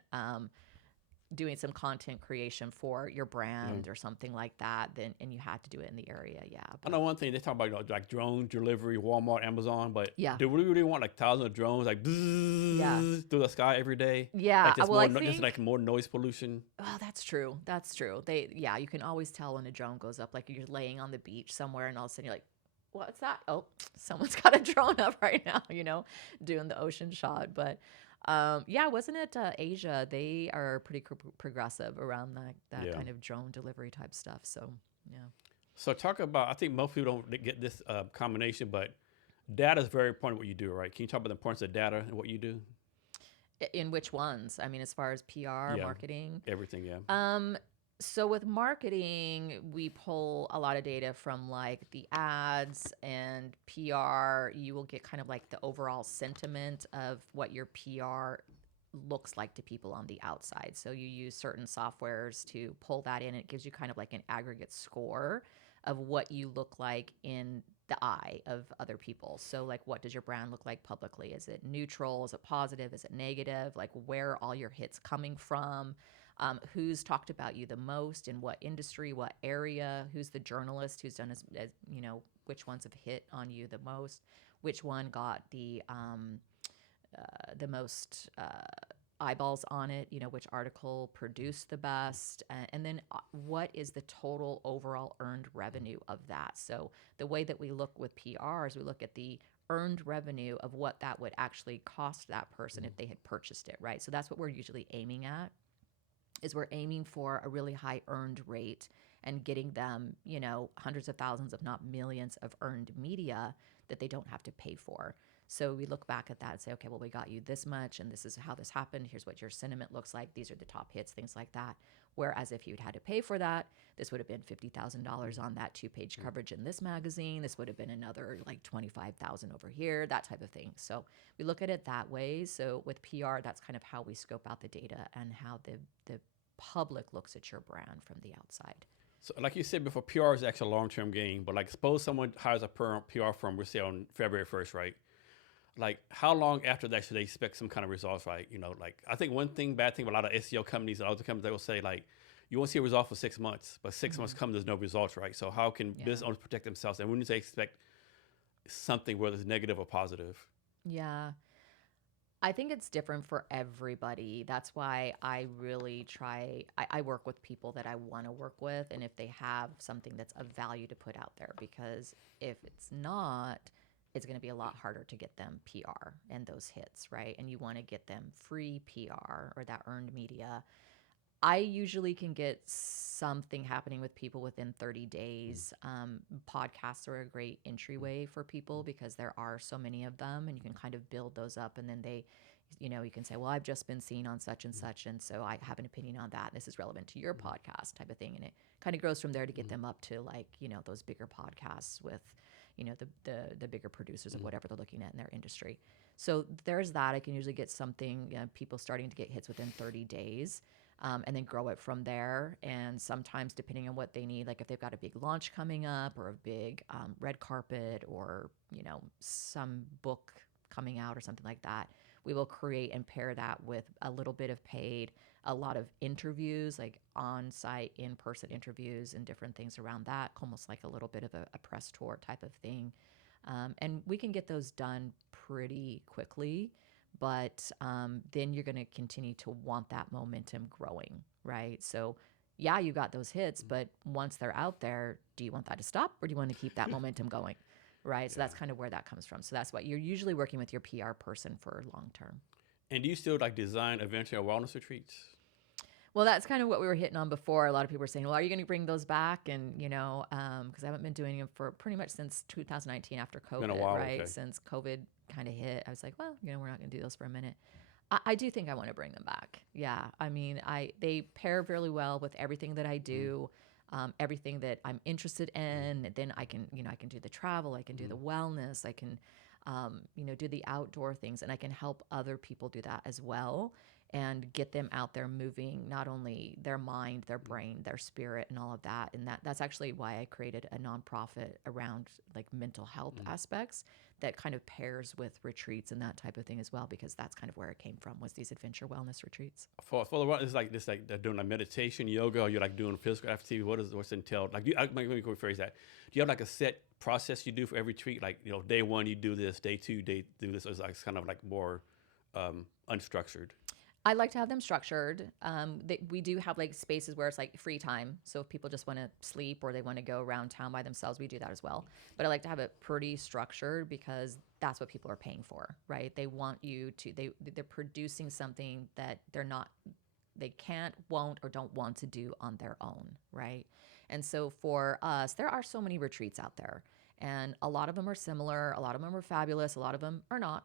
for your brand or something like that, then and you had to do it in the area. Yeah. I know one thing they talk about, like drone delivery, Walmart, Amazon, but Yeah. do we really want like thousands of drones like bzzz through the sky every day? Yeah. Like Well, I just think, like more noise pollution. oh, that's true. You can always tell when a drone goes up, like you're laying on the beach somewhere and all of a sudden you're like, what's that? Oh, someone's got a drone up right now, doing the ocean shot. But yeah, wasn't it Asia? They are pretty progressive around that Yeah. kind of drone delivery type stuff. So yeah. So talk about, I think most people don't get this combination, but data is very important what you do, right? Can you talk about the importance of data and what you do? In which ones? I mean, as far as PR, Yeah. marketing. Everything, yeah. So with marketing, we pull a lot of data from like the ads and PR. You will get kind of like the overall sentiment of what your PR looks like to people on the outside. So you use certain softwares to pull that in. It gives you kind of like an aggregate score of what you look like in the eye of other people. So like, what does your brand look like publicly? Is it neutral? Is it positive? Is it negative? Like, where are all your hits coming from? Who's talked about you the most, in what industry, what area, who's the journalist who's done as which ones have hit on you the most, which one got the most eyeballs on it, which article produced the best, and then what is the total overall earned revenue of that. So the way that we look with PR is we look at the earned revenue of what that would actually cost that person if they had purchased it, right? So that's what we're usually aiming at. Is we're aiming for a really high earned rate and getting them, hundreds of thousands, if not millions of earned media that they don't have to pay for. So we look back at that and say, okay, well, we got you this much and this is how this happened. Here's what your sentiment looks like. These are the top hits, things like that. Whereas if you'd had to pay for that, this would have been $50,000 on that 2-page coverage in this magazine. This would have been another like $25,000 over here, that type of thing. So we look at it that way. So with PR, that's kind of how we scope out the data and how the public looks at your brand from the outside. So, like you said before, PR is actually a long-term game. But like, suppose someone hires a PR firm, we say on February 1st, right? Like, how long after that should they expect some kind of results, right? Like, I think one thing, bad thing with a lot of SEO companies and other companies, they will say like, you won't see a result for 6 months, but 6 months come, there's no results, right? So how can Yeah. business owners protect themselves? And when do they expect something, whether it's negative or positive? Yeah. I think it's different for everybody. That's why I really try, I work with people that I want to work with, and if they have something that's of value to put out there, because if it's not, it's going to be a lot harder to get them PR and those hits, right? And you want to get them free PR or that earned media. I usually can get something happening with people within 30 days. Podcasts are a great entryway for people because there are so many of them, and you can kind of build those up. And then you can say, well, I've just been seen on such and such, and so I have an opinion on that. This is relevant to your podcast type of thing. And it kind of grows from there to get them up to like, those bigger podcasts with, the bigger producers of whatever they're looking at in their industry. So there's that. I can usually get something, people starting to get hits within 30 days. And then grow it from there. And sometimes, depending on what they need, like if they've got a big launch coming up or a big red carpet or, some book coming out or something like that, we will create and pair that with a little bit of paid, a lot of interviews, like on-site, in-person interviews and different things around that, almost like a little bit of a press tour type of thing. And we can get those done pretty quickly. But then you're going to continue to want that momentum growing, right? So, yeah, you got those hits, but once they're out there, do you want that to stop or do you want to keep that momentum going, right? So Yeah. that's kind of where that comes from. So that's what you're usually working with your PR person for long term. And do you still like design adventure and wellness retreats? Well, that's kind of what we were hitting on before. A lot of people were saying, well, are you going to bring those back? And, because I haven't been doing them for pretty much since 2019 after Been a COVID, while, right? okay. Since COVID kind of hit, I was like, well, we're not going to do those for a minute. I do think I want to bring them back. Yeah. I mean, they pair really well with everything that I do, everything that I'm interested in. Then I can do the travel, I can do the wellness, I can, do the outdoor things, and I can help other people do that as well and get them out there moving, not only their mind, their brain, their spirit, and all of that. And that's actually why I created a nonprofit around like mental health aspects that kind of pairs with retreats and that type of thing as well, because that's kind of where it came from, was these adventure wellness retreats. For the one, it's like this, like they're doing like meditation, yoga, or you're like doing physical activity. What's entailed? Like, let me rephrase that. Do you have like a set process you do for every retreat? Like, day one you do this, day two day do this. Or it's like kind of like more unstructured. I like to have them structured. We do have like spaces where it's like free time. So if people just want to sleep or they want to go around town by themselves, we do that as well. But I like to have it pretty structured because that's what people are paying for, right? They want you to, they're producing something that they can't, won't, or don't want to do on their own, right? And so for us, there are so many retreats out there, and a lot of them are similar. A lot of them are fabulous. A lot of them are not,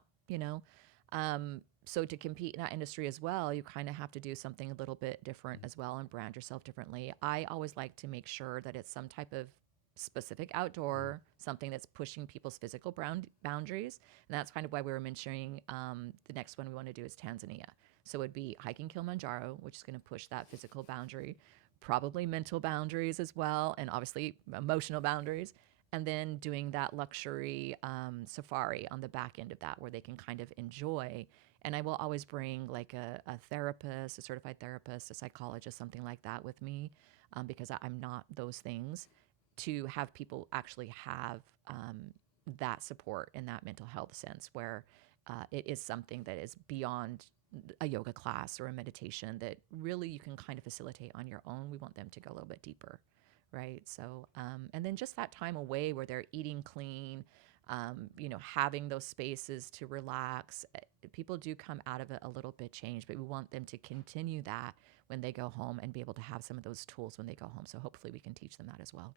so to compete in that industry as well, you kind of have to do something a little bit different as well and brand yourself differently. I always like to make sure that it's some type of specific outdoor, something that's pushing people's physical boundaries. And that's kind of why we were mentioning the next one we want to do is Tanzania. So it'd be hiking Kilimanjaro, which is going to push that physical boundary, probably mental boundaries as well, and obviously emotional boundaries. And then doing that luxury safari on the back end of that, where they can kind of enjoy. And I will always bring like a therapist, a certified therapist, a psychologist, something like that with me, because I'm not those things, to have people actually have that support in that mental health sense, where it is something that is beyond a yoga class or a meditation that really you can kind of facilitate on your own. We want them to go a little bit deeper, right? So, and then just that time away where they're eating clean, having those spaces to relax. People do come out of it a little bit changed, but we want them to continue that when they go home and be able to have some of those tools when they go home. So hopefully we can teach them that as well.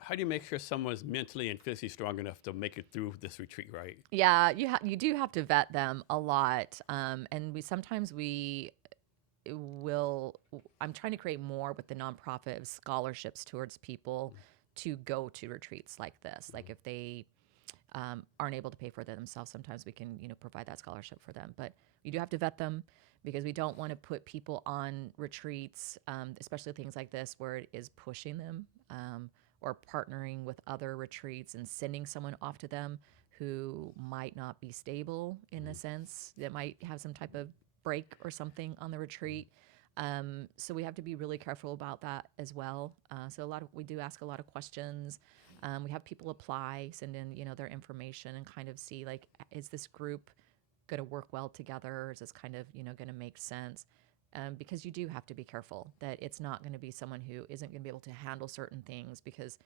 How do you make sure someone's mentally and physically strong enough to make it through this retreat, right? Yeah, you do have to vet them a lot, and we will. I'm trying to create more with the nonprofit of scholarships towards people to go to retreats like this. Like if they aren't able to pay for that themselves, sometimes we can, provide that scholarship for them. But you do have to vet them, because we don't want to put people on retreats, especially things like this where it is pushing them, or partnering with other retreats and sending someone off to them who might not be stable in a sense, that might have some type of break or something on the retreat. So we have to be really careful about that as well. So we do ask a lot of questions. We have people apply, send in, their information, and kind of see, like, is this group going to work well together? Is this kind of, going to make sense? Because you do have to be careful that it's not going to be someone who isn't going to be able to handle certain things, because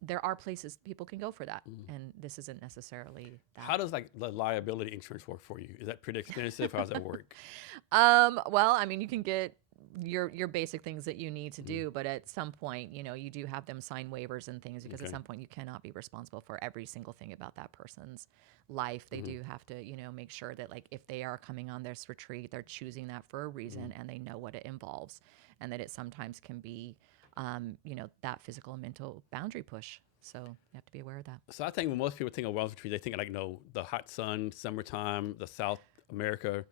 there are places people can go for that. And this isn't necessarily that. How does like the liability insurance work for you? Is that pretty expensive? How does that work? Well, I mean, you can get your basic things that you need to do, but at some point, you do have them sign waivers and things, because at some point you cannot be responsible for every single thing about that person's life. They do have to, make sure that, like, if they are coming on this retreat, they're choosing that for a reason, and they know what it involves, and that it sometimes can be, that physical and mental boundary push. So you have to be aware of that. So I think when most people think of wellness retreat, they think like, the hot sun, summertime, the South America.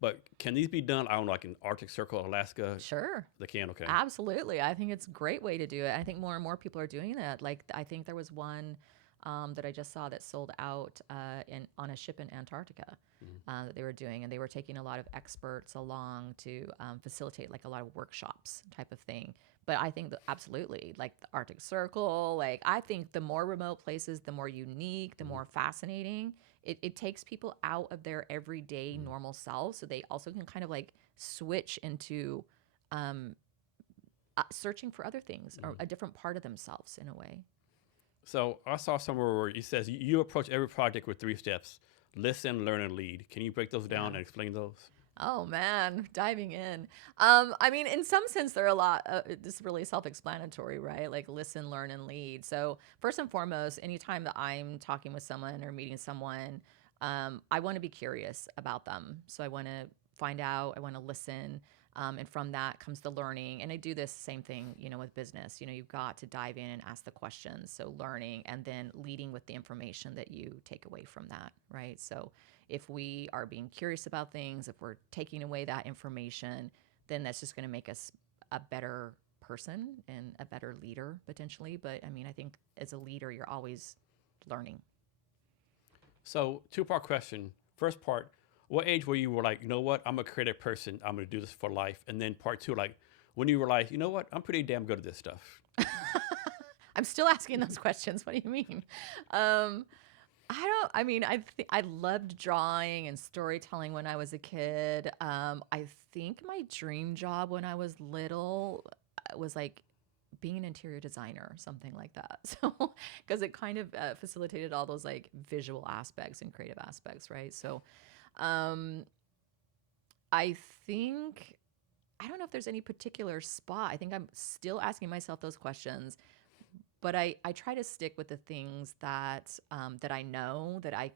But can these be done, I don't know, like in Arctic Circle, Alaska? Sure. They can, okay. Absolutely. I think it's a great way to do it. I think more and more people are doing that. Like, I think there was one that I just saw that sold out on a ship in Antarctica that they were doing. And they were taking a lot of experts along to facilitate, like, a lot of workshops type of thing. But I think that absolutely, like the Arctic Circle, like, I think the more remote places, the more unique, the more fascinating. It takes people out of their everyday normal selves, so they also can kind of like switch into searching for other things or a different part of themselves in a way. So I saw somewhere where it says you approach every project with 3 steps: listen, learn, and lead. Can you break those down and explain those? Oh man, diving in. I mean, in some sense, they're a lot. This is really self-explanatory, right? Like, listen, learn, and lead. So first and foremost, anytime that I'm talking with someone or meeting someone, I want to be curious about them. So I want to find out. I want to listen. And from that comes the learning. And I do this same thing, with business. You've got to dive in and ask the questions. So learning, and then leading with the information that you take away from that, right? So if we are being curious about things, if we're taking away that information, then that's just going to make us a better person and a better leader potentially. But I mean, I think as a leader, you're always learning. So 2-part question. First part, what age were you like, you know what, I'm a creative person, I'm going to do this for life? And then part 2, like, when you were like, you know what, I'm pretty damn good at this stuff. I'm still asking those questions. What do you mean? I loved drawing and storytelling when I was a kid. I think my dream job when I was little was like being an interior designer or something like that. So, because it kind of facilitated all those like visual aspects and creative aspects, right? So, I think, I don't know if there's any particular spot. I think I'm still asking myself those questions. But I try to stick with the things that that I know that I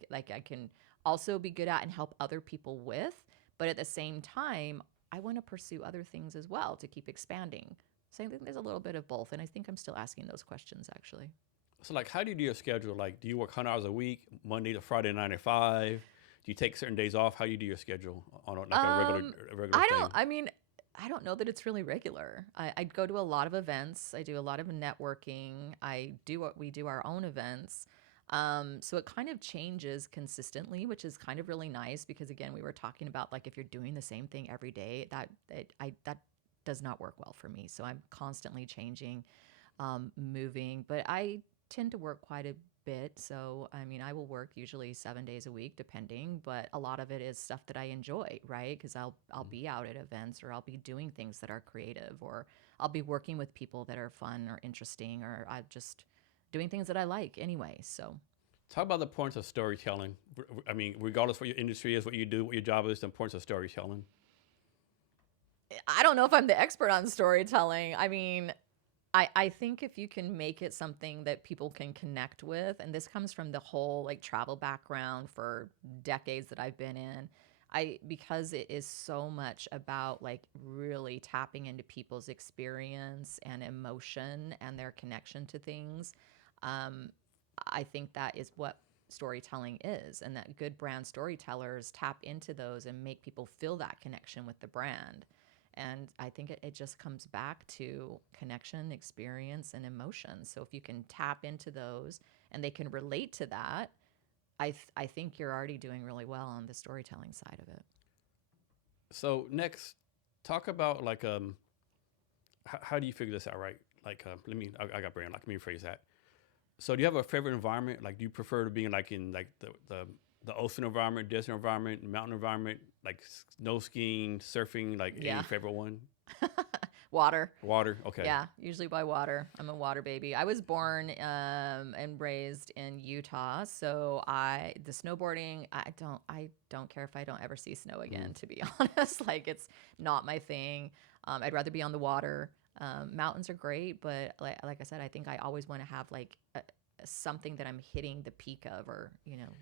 can also be good at and help other people with. But at the same time, I want to pursue other things as well to keep expanding. So I think there's a little bit of both, and I think I'm still asking those questions actually. So like, how do you do your schedule? Like, do you work 100 hours a week, Monday to Friday, 9 to 5? Do you take certain days off? How do you do your schedule on like a regular I thing? don't. I mean, I don't know that it's really regular. I go to a lot of events. I do a lot of networking. We do our own events. So it kind of changes consistently, which is kind of really nice, because again, we were talking about, like, if you're doing the same thing every day, that does not work well for me. So I'm constantly changing, moving, but I tend to work quite a bit. So, I mean, I will work usually 7 days a week, depending, but a lot of it is stuff that I enjoy, right? Because I'll be out at events, or I'll be doing things that are creative, or I'll be working with people that are fun or interesting, or I'm just doing things that I like anyway. So, Talk about the importance of storytelling. I mean, regardless what your industry is, what you do, what your job is, the importance of storytelling. I don't know if I'm the expert on storytelling. I mean, I think if you can make it something that people can connect with, and this comes from the whole like travel background for decades that I've been in, because it is so much about like really tapping into people's experience and emotion and their connection to things. I think that is what storytelling is, and that good brand storytellers tap into those and make people feel that connection with the brand. And I think it just comes back to connection, experience, and emotion. So if you can tap into those and they can relate to that, I think you're already doing really well on the storytelling side of it. So next, talk about like how do you figure this out, right? Like I got brain. Like let me rephrase that. So do you have a favorite environment? Like do you prefer to be in like the ocean environment, desert environment, mountain environment, like snow skiing, surfing? Like any Yeah. favorite one? Water. Water. Okay. Yeah, usually by water. I'm a water baby. I was born and raised in Utah, so the snowboarding. I don't care if I don't ever see snow again. To be honest, like it's not my thing. I'd rather be on the water. Mountains are great, but like I said, I think I always want to have like something that I'm hitting the peak of, or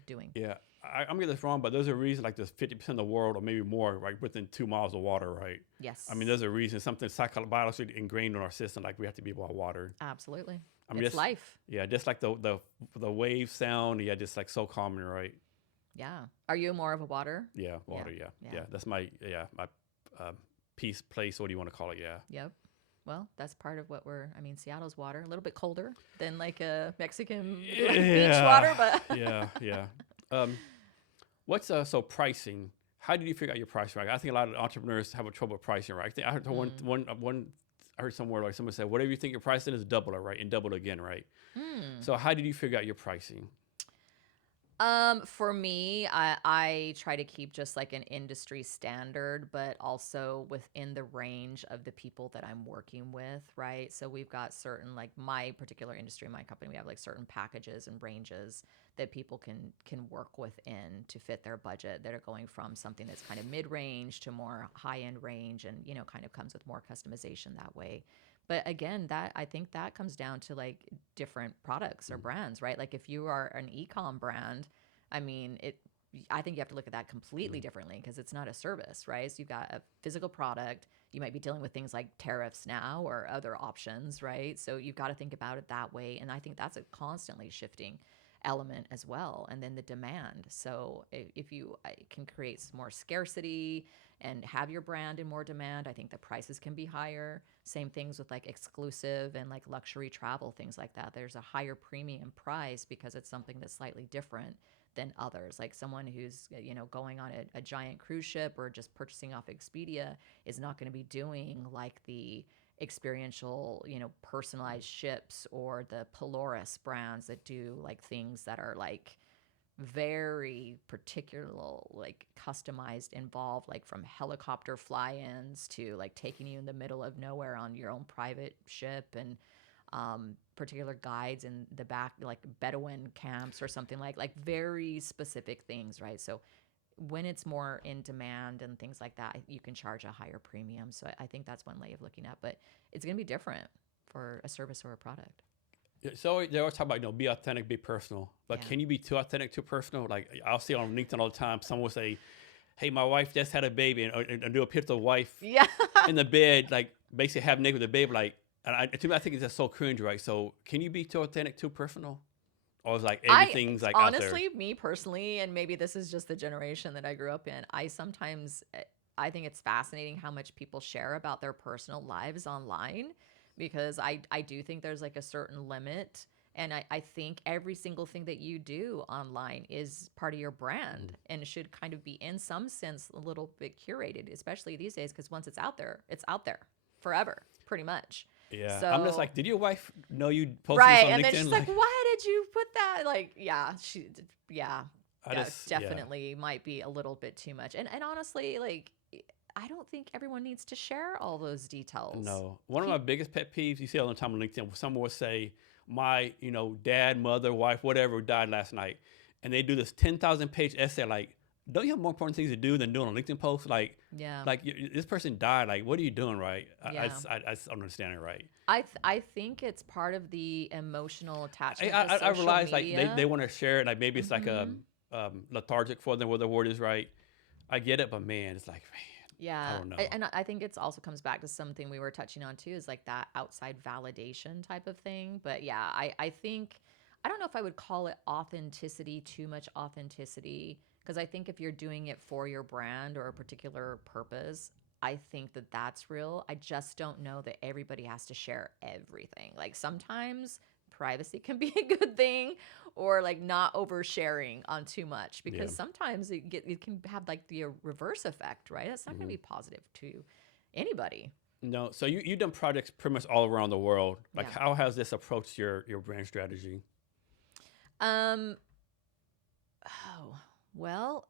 doing. Yeah, I'm getting this wrong, but there's a reason like there's 50% of the world, or maybe more, right, within 2 miles of water, right? Yes. I mean, there's a reason, something psychologically ingrained in our system, like we have to be about water. Absolutely. I mean, It's life. yeah, just like the wave sound, yeah, just like so calming, right? Yeah. Are you more of a water? Yeah, water, yeah. That's my peace place. What do you want to call it? Yeah. Yep. Well, that's part of what Seattle's water, a little bit colder than like a Mexican beach water, but yeah. What's so pricing? How did you figure out your price, right? I think a lot of entrepreneurs have a trouble pricing, right? I think I heard one. I heard somewhere like someone said, whatever you think your pricing is, double it, right, and double it again, right? So how did you figure out your pricing? For me, I try to keep just like an industry standard, but also within the range of the people that I'm working with, right? So we've got certain, like my particular industry, my company, we have like certain packages and ranges that people can work within to fit their budget, that are going from something that's kind of mid-range to more high-end range, and kind of comes with more customization that way. But again, that I think that comes down to like different products or brands, right? Like if you are an e-com brand, I mean, I think you have to look at that completely differently, because it's not a service, right? So you've got a physical product. You might be dealing with things like tariffs now or other options, right? So you've got to think about it that way. And I think that's a constantly shifting element as well. And then the demand. So if you can create some more scarcity and have your brand in more demand, I think the prices can be higher. Same things with like exclusive and like luxury travel, things like that. There's a higher premium price because it's something that's slightly different than others. Like someone who's going on a giant cruise ship or just purchasing off Expedia is not going to be doing like the experiential, personalized ships, or the Polaris brands that do like things that are like very particular, like customized, involved, like from helicopter fly-ins to like taking you in the middle of nowhere on your own private ship, and particular guides in the back, like Bedouin camps or something, like very specific things, right? So when it's more in demand and things like that, you can charge a higher premium. So I think that's one way of looking at, but it's going to be different for a service or a product. So they always talk about, be authentic, be personal. But Yeah. can you be too authentic, too personal? Like I'll see on LinkedIn all the time, someone will say, hey, my wife just had a baby, and do a picture of the wife Yeah. in the bed, like basically having naked with the baby. Like, to me, I think it's just so cringe, right? So can you be too authentic, too personal? Or is like everything's like honestly, out there? me personally, and maybe this is just the generation that I grew up in, I think it's fascinating how much people share about their personal lives online, because I do think there's like a certain limit. And I think every single thing that you do online is part of your brand, and it should kind of be, in some sense, a little bit curated, especially these days, because once it's out there forever, pretty much. Yeah, I'm just So, like, did your wife know you posted right. this on And then LinkedIn? she's like, why did you put that? Like, yeah, yeah, Yeah. definitely might be a little bit too much. And honestly, like, I don't think everyone needs to share all those details. No. One of my biggest pet peeves, you see all the time on LinkedIn, someone will say, my, dad, mother, wife, whatever died last night. And they do this 10,000 page essay, like, don't you have more important things to do than doing a LinkedIn post? Like, Yeah. this person died. Like, what are you doing, right? Yeah. I just don't understand it, right? I think it's part of the emotional attachment to I social realize, media. like, they want to share it. Like, maybe it's like lethargic for them, where the word is right. I get it, but man, it's like, man. Yeah. I don't know. And I think it's also comes back to something we were touching on too, is like that outside validation type of thing. But yeah, I think I don't know if I would call it authenticity, too much authenticity, because I think if you're doing it for your brand or a particular purpose, I think that that's real. I just don't know that everybody has to share everything. Like sometimes privacy can be a good thing, or like not oversharing on too much, Yeah. because sometimes it can have like the reverse effect, right? That's not going to be positive to anybody. No, so you've done projects pretty much all around the world. Like, Yeah. how has this approached your brand strategy? Um, oh, well,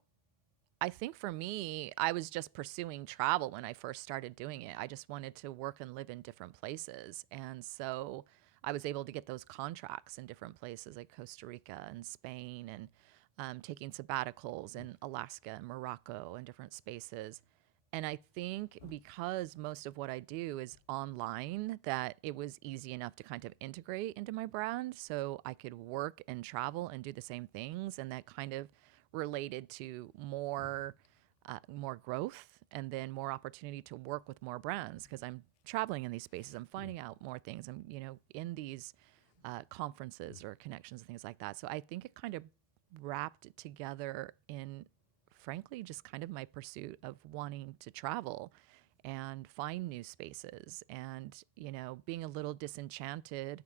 I think for me, I was just pursuing travel when I first started doing it. I just wanted to work and live in different places. And so I was able to get those contracts in different places like Costa Rica and Spain, and taking sabbaticals in Alaska and Morocco and different spaces. And I think because most of what I do is online, that it was easy enough to kind of integrate into my brand. So I could work and travel and do the same things. And that kind of related to more growth, and then more opportunity to work with more brands, because I'm traveling in these spaces. I'm finding out more things. I'm, in these conferences or connections and things like that. So I think it kind of wrapped it together in, frankly, just kind of my pursuit of wanting to travel and find new spaces, and, being a little disenchanted.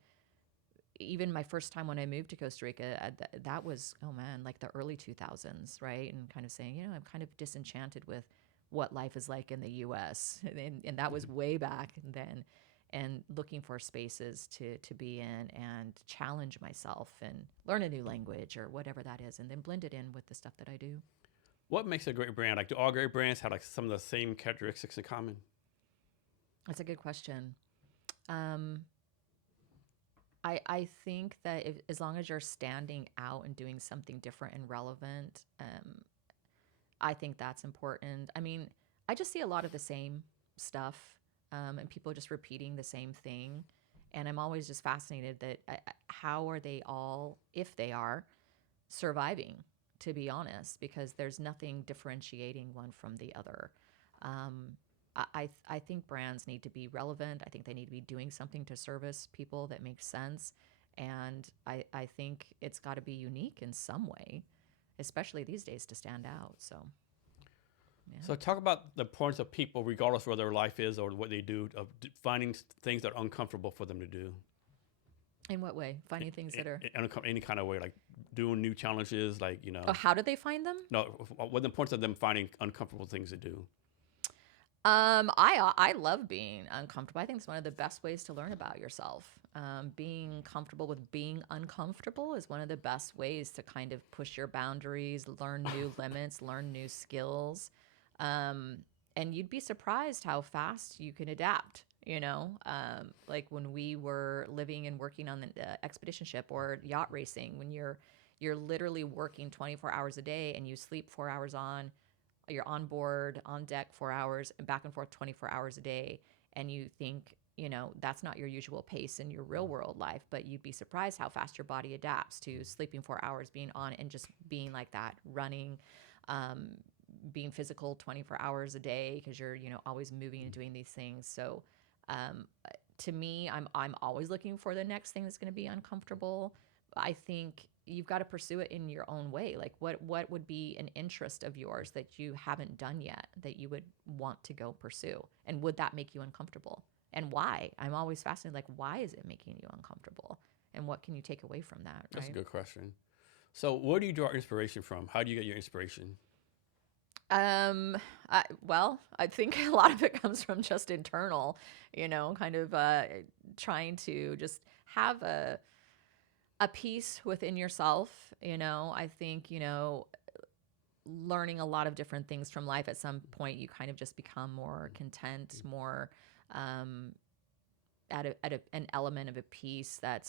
Even my first time when I moved to Costa Rica, that was, oh man, like the early 2000s, right? And kind of saying, I'm kind of disenchanted with what life is like in the US. And that was way back then. And looking for spaces to be in and challenge myself and learn a new language or whatever that is, and then blend it in with the stuff that I do. What makes a great brand? Like, do all great brands have like some of the same characteristics in common? That's a good question. Um, I think that as long as you're standing out and doing something different and relevant, I think that's important. I mean, I just see a lot of the same stuff, and people just repeating the same thing. And I'm always just fascinated that how are they all, if they are, surviving, to be honest, because there's nothing differentiating one from the other. Um, I think brands need to be relevant. I think they need to be doing something to service people that makes sense. And I think it's got to be unique in some way, especially these days, to stand out. So, yeah. So talk about the importance of people, regardless of where their life is or what they do, of finding things that are uncomfortable for them to do. In what way? Finding things that are. In any kind of way, like doing new challenges, like, Oh, how do they find them? no, what the importance of them finding uncomfortable things to do. I love being uncomfortable. I think it's one of the best ways to learn about yourself. Being comfortable with being uncomfortable is one of the best ways to kind of push your boundaries, learn new limits, learn new skills. And you'd be surprised how fast you can adapt. Like when we were living and working on the expedition ship or yacht racing, when you're literally working 24 hours a day and you sleep 4 hours on, you're on board, on deck 4 hours, and back and forth 24 hours a day. And you think, that's not your usual pace in your real world life, but you'd be surprised how fast your body adapts to sleeping 4 hours, being on, and just being like that, running, being physical 24 hours a day, because you're, always moving and doing these things. So, to me, I'm always looking for the next thing that's going to be uncomfortable. I think you've got to pursue it in your own way. Like what would be an interest of yours that you haven't done yet that you would want to go pursue? And would that make you uncomfortable? And why? I'm always fascinated, like, why is it making you uncomfortable? And what can you take away from that? Right? That's a good question. So where do you draw inspiration from? How do you get your inspiration? Well, I think a lot of it comes from just internal, kind of trying to just have a peace within yourself. I think, learning a lot of different things from life, at some point you kind of just become more content, more at an element of a peace that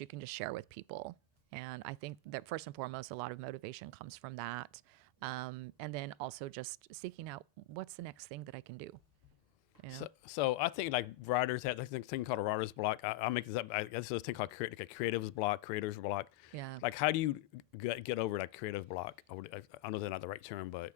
you can just share with people. And I think that first and foremost, a lot of motivation comes from that. And then also just seeking out what's the next thing that I can do. So I think like writers have this thing called a writer's block. I'll make this up. I guess this thing called like a creative's block, creator's block. Yeah. Like, how do you get over that creative block? I know that's not the right term, but.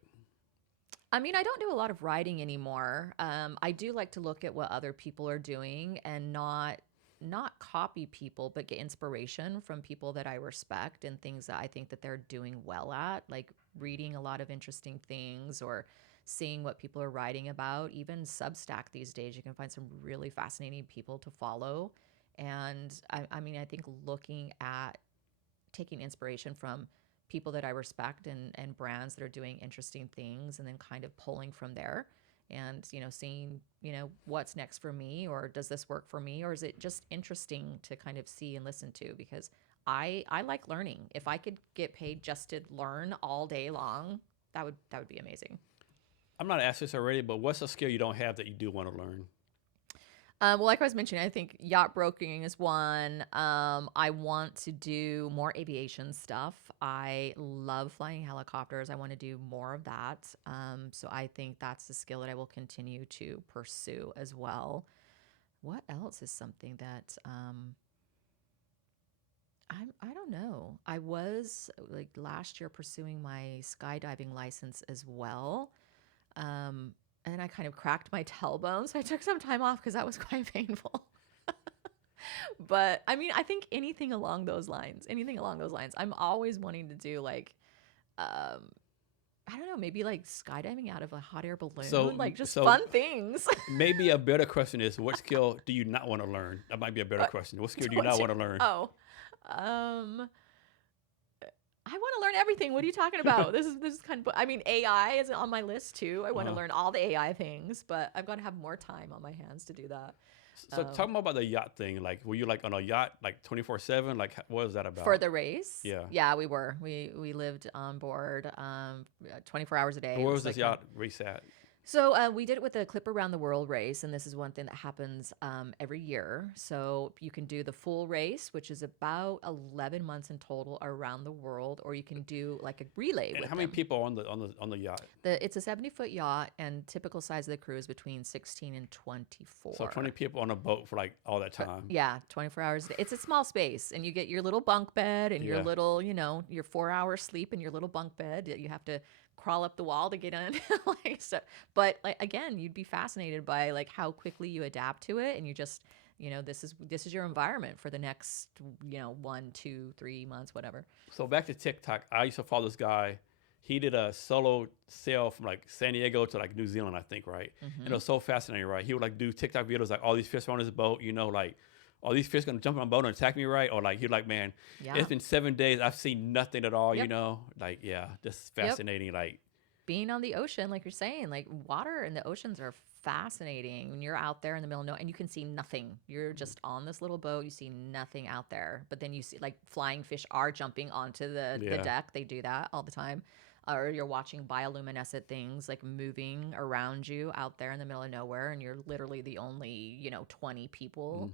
I mean, I don't do a lot of writing anymore. I do like to look at what other people are doing and not not copy people, but get inspiration from people that I respect and things that I think that they're doing well at, like reading a lot of interesting things or seeing what people are writing about. Even Substack these days, you can find some really fascinating people to follow. And I mean, I think looking at taking inspiration from people that I respect and brands that are doing interesting things, and then kind of pulling from there and, seeing, what's next for me, or does this work for me, or is it just interesting to kind of see and listen to? Because I like learning. If I could get paid just to learn all day long, that would be amazing. I'm not asking this already, but what's a skill you don't have that you do want to learn? Well, like I was mentioning, I think yacht broking is one. I want to do more aviation stuff. I love flying helicopters. I want to do more of that. So I think that's a skill that I will continue to pursue as well. What else is something that I don't know. I was like last year pursuing my skydiving license as well. And then I kind of cracked my tailbone, so I took some time off because that was quite painful. But I mean, I think anything along those lines, I'm always wanting to do like, I don't know, maybe like skydiving out of a hot air balloon, like just fun things. Maybe a better question is, what skill do you not want to learn? That might be a better question. What skill do you not want to learn? Oh, I want to learn everything. What are you talking about? This is kind of, I mean, AI is on my list too. I want to learn all the AI things, but I've got to have more time on my hands to do that. So talk more about the yacht thing. Like, were you like on a yacht like 24/7? Like, what was that about? For the race? Yeah. Yeah, we were. We lived on board 24 hours a day. Where was this yacht race at? So we did it with the Clip Around the World race, and this is one thing that happens every year. So you can do the full race, which is about 11 months in total around the world, or you can do like a relay. And with how many them. people on the yacht? It's a 70-foot yacht, and typical size of the crew is between 16 and 24. So 20 people on a boat for like all that time. Yeah, 24 hours a day. It's a small space, and you get your little bunk bed and your little, your 4-hour sleep in your little bunk bed. You have to crawl up the wall to get in. But like, again, you'd be fascinated by like how quickly you adapt to it, and you just, this is your environment for the next 1, 2, 3 months, whatever. So back to TikTok, I used to follow this guy. He did a solo sail from like San Diego to like New Zealand, I think, right? And it was so fascinating, right? He would like do TikTok videos like all these fish on his boat, like all these fish gonna jump on a boat and attack me, right? Or like he'd like, man, it's been 7 days, I've seen nothing at all, like just fascinating, like being on the ocean, like you're saying, like water and the oceans are fascinating. When you're out there in the middle of nowhere and you can see nothing, you're just on this little boat, you see nothing out there. But then you see like flying fish are jumping onto the deck. They do that all the time. Or you're watching bioluminescent things like moving around you out there in the middle of nowhere, and you're literally the only 20 people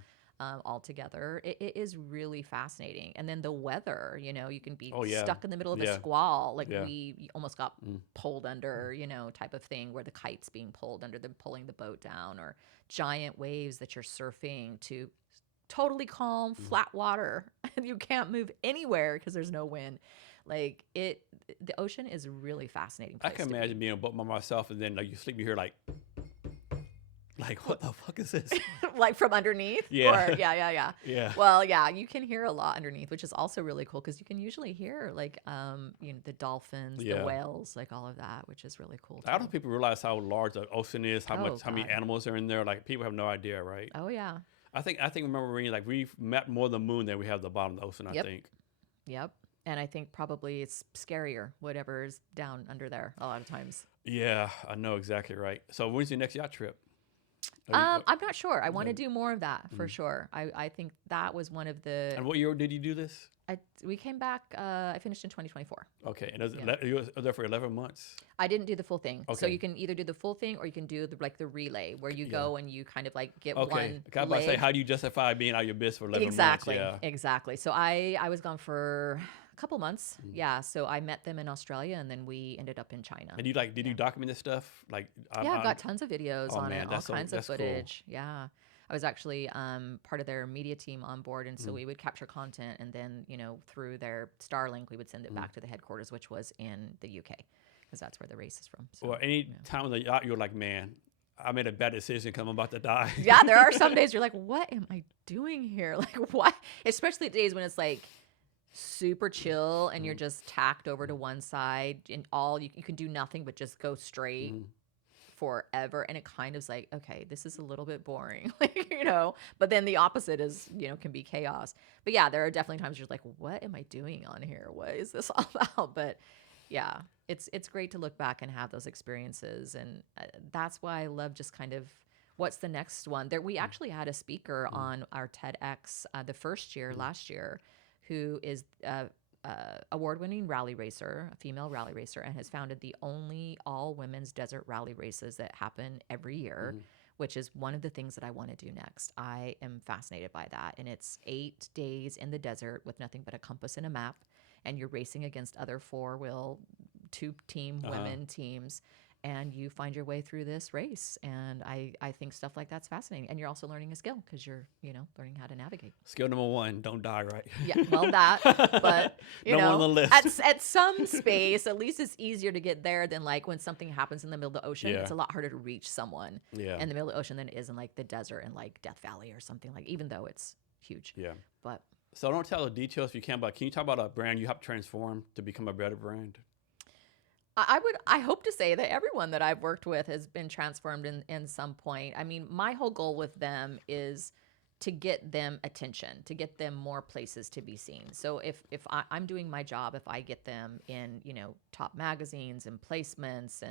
all together. It is really fascinating. And then the weather, you can be stuck in the middle of a squall, like we almost got pulled under, type of thing, where the kite's being pulled under them, pulling the boat down, or giant waves that you're surfing to totally calm, flat water, and you can't move anywhere because there's no wind. Like the ocean is a really fascinating place. I can imagine being on a boat by myself, and then like you sleep, you hear like what the fuck is this? Like from underneath? Yeah. Or, yeah. Well, yeah, you can hear a lot underneath, which is also really cool because you can usually hear like the dolphins, the whales, like all of that, which is really cool too. I don't know if people realize how large the ocean is, how many animals are in there. Like people have no idea, right? Oh yeah. I think remember reading like we've mapped more the moon than we have the bottom of the ocean, I think. Yep. And I think probably it's scarier, whatever is down under there a lot of times. Yeah, I know exactly right. So when's your next yacht trip? I'm not sure. I want to do more of that for sure. I think that was one of the. And what year did you do this? We came back. I finished in 2024. Okay, and you were there for 11 months. I didn't do the full thing. Okay. So you can either do the full thing or you can do the relay, where you go and you kind of like get one. Okay, I was about to say, how do you justify being out of your business for 11 months? Yeah. Exactly. So I was gone for a couple months. Yeah. So I met them in Australia, and then we ended up in China. And did you document this stuff? Like, I've got tons of videos on it, all kinds of footage. Cool. Yeah. I was actually part of their media team on board, and so we would capture content, and then through their Starlink we would send it back to the headquarters, which was in the UK, because that's where the race is from. So, well, any time on the yacht you're like, man, I made a bad decision because I'm about to die. Yeah, there are some days you're like, what am I doing here? Like, what? Especially days when it's like super chill and you're just tacked over to one side and all you can do nothing but just go straight forever. And it kind of is like, okay, this is a little bit boring, like, but then the opposite is, can be chaos. But yeah, there are definitely times you're like, what am I doing on here? What is this all about? But yeah, it's great to look back and have those experiences. And that's why I love just kind of what's the next one there. We actually had a speaker on our TEDx the first year last year who is award-winning rally racer, a female rally racer, and has founded the only all-women's desert rally races that happen every year, which is one of the things that I want to do next. I am fascinated by that. And it's 8 days in the desert with nothing but a compass and a map, and you're racing against other four-wheel, two-team women teams, and you find your way through this race. And I think stuff like that's fascinating. And you're also learning a skill because you're, learning how to navigate. Skill number 1, don't die, right? Yeah, well, that, but, No one on the list. at some space, at least it's easier to get there than like when something happens in the middle of the ocean. Yeah. It's a lot harder to reach someone Yeah. in the middle of the ocean than it is in like the desert and like Death Valley or something, like, even though it's huge. Yeah. But So don't tell the details if you can, but can you talk about a brand you helped transform to become a better brand? I hope to say that everyone that I've worked with has been transformed in some point. I mean, my whole goal with them is to get them attention, to get them more places to be seen. So if I'm doing my job, if I get them in, top magazines and placements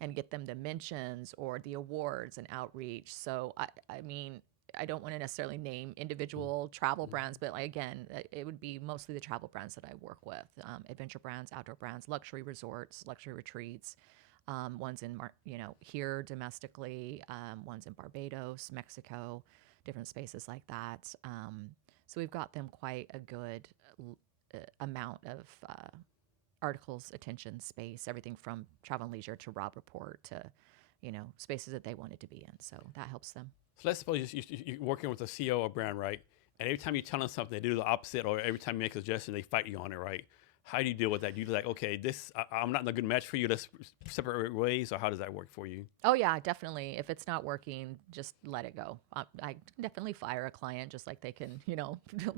and get them the mentions or the awards and outreach. So I mean, I don't want to necessarily name individual travel brands, but again, it would be mostly the travel brands that I work with, adventure brands, outdoor brands, luxury resorts, luxury retreats, ones in, here domestically, ones in Barbados, Mexico, different spaces like that. So we've got them quite a good amount of articles, attention, space, everything from Travel and Leisure to Rob Report to, spaces that they wanted to be in. So that helps them. So let's suppose you're working with a CEO of a brand, right? And every time you tell them something, they do the opposite, or every time you make a suggestion, they fight you on it, right? How do you deal with that? You're like, okay, I'm not in a good match for you. Let's separate ways. Or how does that work for you? Oh yeah, definitely. If it's not working, just let it go. I can definitely fire a client just like they can,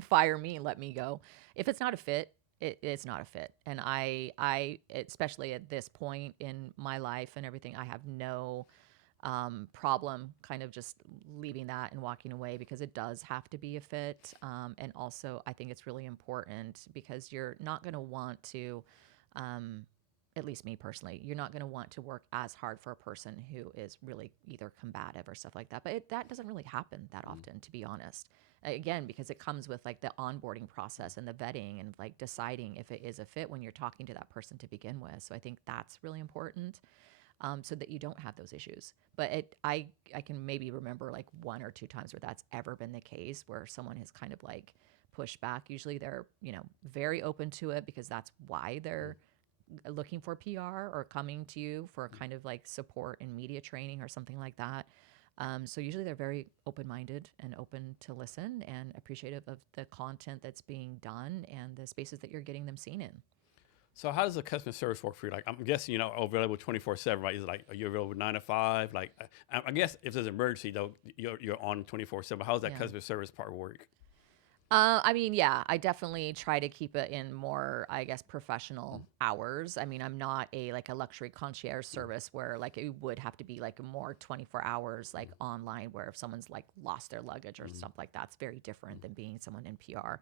fire me and let me go. If it's not a fit, it's not a fit. And I, especially at this point in my life and everything, I have no problem kind of just leaving that and walking away because it does have to be a fit. And also I think it's really important because you're not going to want to, at least me personally, you're not going to want to work as hard for a person who is really either combative or stuff like that. But that doesn't really happen that often, to be honest. Again, because it comes with like the onboarding process and the vetting and like deciding if it is a fit when you're talking to that person to begin with. So I think that's really important. So that you don't have those issues. But I can maybe remember like 1 or 2 times where that's ever been the case, where someone has kind of like pushed back. Usually they're, very open to it because that's why they're looking for PR or coming to you for kind of like support and media training or something like that. So usually they're very open-minded and open to listen and appreciative of the content that's being done and the spaces that you're getting them seen in. So how does the customer service work for you? Like, I'm guessing you're not available 24/7, right? Is it like, are you available 9 to 5? Like, I guess if there's an emergency though, you're on 24/7. How does that customer service part work? I mean, yeah, I definitely try to keep it in more, I guess, professional hours. I mean, I'm not a luxury concierge service where like it would have to be like more 24 hours like online, where if someone's like lost their luggage or something like that, it's very different than being someone in PR.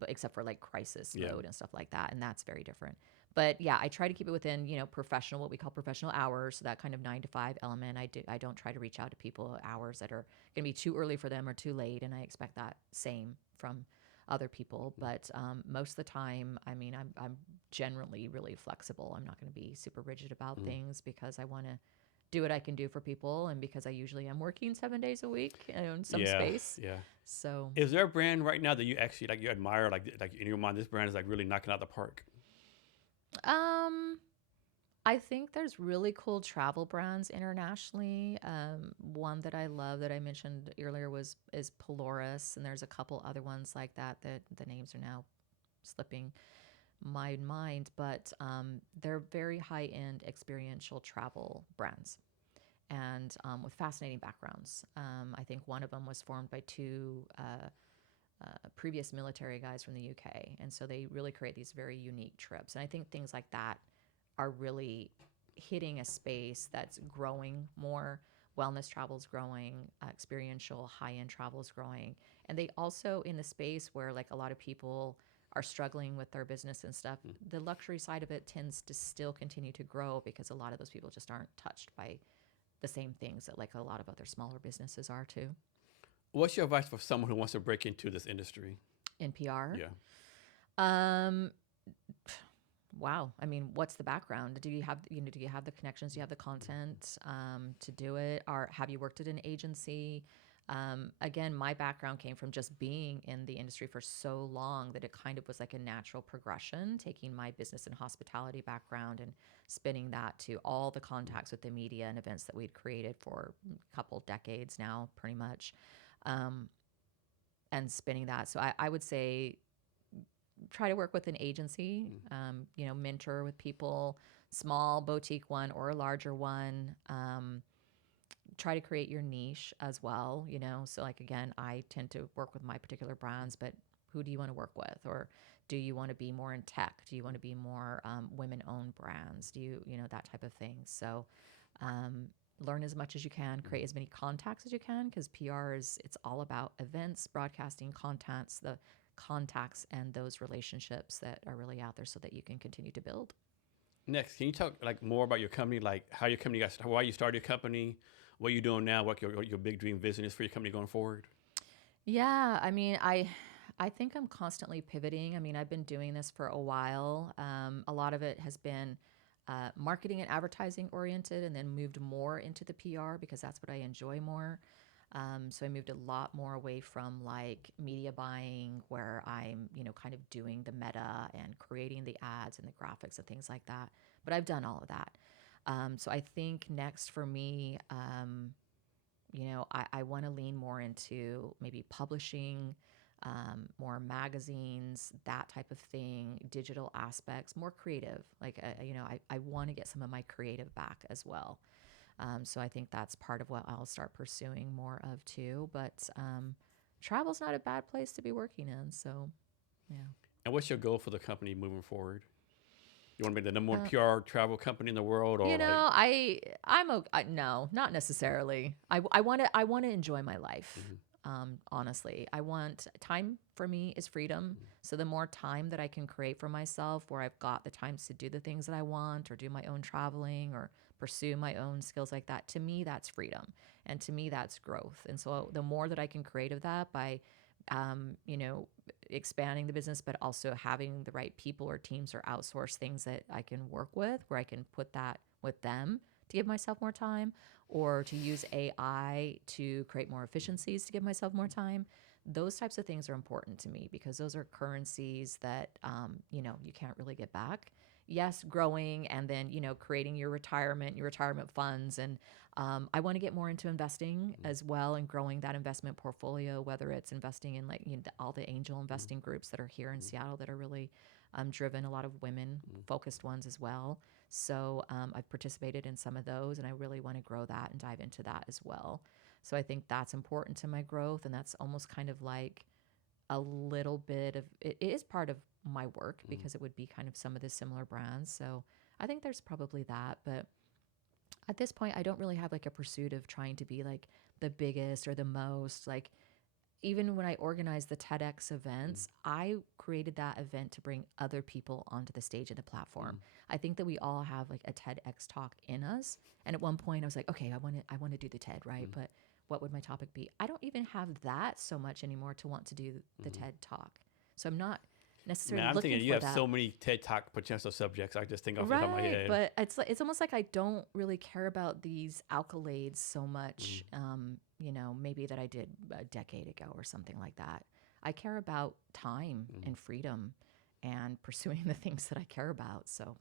But except for like crisis mode and stuff like that. And that's very different. But yeah, I try to keep it within, professional, what we call professional hours. So that kind of 9 to 5 element. I don't try to reach out to people at hours that are going to be too early for them or too late. And I expect that same from other people. But most of the time, I mean, I'm generally really flexible. I'm not going to be super rigid about things because I want to do what I can do for people, and because I usually am working 7 days a week in some space. Yeah. So, is there a brand right now that you actually like, you admire, like in your mind, this brand is like really knocking out the park? I think there's really cool travel brands internationally. One that I love that I mentioned earlier is Polaris, and there's a couple other ones like that the names are now slipping my mind, but they're very high-end experiential travel brands. and with fascinating backgrounds. I think one of them was formed by two previous military guys from the UK. And so they really create these very unique trips. And I think things like that are really hitting a space that's growing more. Wellness travel is growing, experiential high-end travel is growing. And they also, in the space where like a lot of people are struggling with their business and stuff, the luxury side of it tends to still continue to grow because a lot of those people just aren't touched by the same things that like a lot of other smaller businesses are too. What's your advice for someone who wants to break into this industry? In PR? Yeah. Um, wow. I mean, what's the background? Do you have, do you have the connections? Do you have the content to do it? Or have you worked at an agency? Again, my background came from just being in the industry for so long that it kind of was like a natural progression, taking my business and hospitality background and spinning that to all the contacts with the media and events that we'd created for a couple decades now, pretty much. And spinning that. So I would say try to work with an agency, mentor with people, small boutique one or a larger one. Try to create your niche as well, So like, again, I tend to work with my particular brands, but who do you want to work with? Or do you want to be more in tech? Do you want to be more women-owned brands? Do you, that type of thing. So learn as much as you can, create as many contacts as you can, because PR it's all about events, broadcasting, contents, the contacts and those relationships that are really out there so that you can continue to build. Next, can you talk like more about your company, like how your company why you started your company, what you're doing now, what your big dream vision is for your company going forward? Yeah, I mean, I think I'm constantly pivoting. I mean, I've been doing this for a while. A lot of it has been marketing and advertising oriented, and then moved more into the PR because that's what I enjoy more. So I moved a lot more away from like media buying, where I'm, kind of doing the meta and creating the ads and the graphics and things like that. But I've done all of that. So I think next for me, I want to lean more into maybe publishing, more magazines, that type of thing, digital aspects, more creative. Like, I want to get some of my creative back as well. So I think that's part of what I'll start pursuing more of too. But travel's not a bad place to be working in. So, yeah. And what's your goal for the company moving forward? You want to be the number one PR travel company in the world, or no, not necessarily. I want to enjoy my life. Honestly, I want time. For me is freedom. So the more time that I can create for myself, where I've got the times to do the things that I want, or do my own traveling, or pursue my own skills like that, to me that's freedom, and to me that's growth. And so the more that I can create of that by expanding the business, but also having the right people or teams or outsource things that I can work with, where I can put that with them to give myself more time, or to use AI to create more efficiencies to give myself more time. Those types of things are important to me because those are currencies that, you can't really get back. Yes, growing and then, creating your retirement funds. And I want to get more into investing as well, and growing that investment portfolio, whether it's investing in like, all the angel investing groups that are here in Seattle that are really driven, a lot of women focused ones as well. So I've participated in some of those, and I really want to grow that and dive into that as well. So I think that's important to my growth, and that's almost kind of like a little bit of it is part of my work because it would be kind of some of the similar brands. So I think there's probably that, but at this point I don't really have like a pursuit of trying to be like the biggest or the most. Like, even when I organized the TEDx events, I created that event to bring other people onto the stage and the platform. I think that we all have like a TEDx talk in us. And at one point I was like, okay, I want to do the TED, right? But what would my topic be? I don't even have that so much anymore to want to do the TED talk. So I'm not necessarily I'm looking thinking for you have that. so many TED Talk potential subjects. I just think off the top of my head. But it's almost like I don't really care about these accolades so much. Maybe that I did a decade ago or something like that. I care about time and freedom and pursuing the things that I care about. So,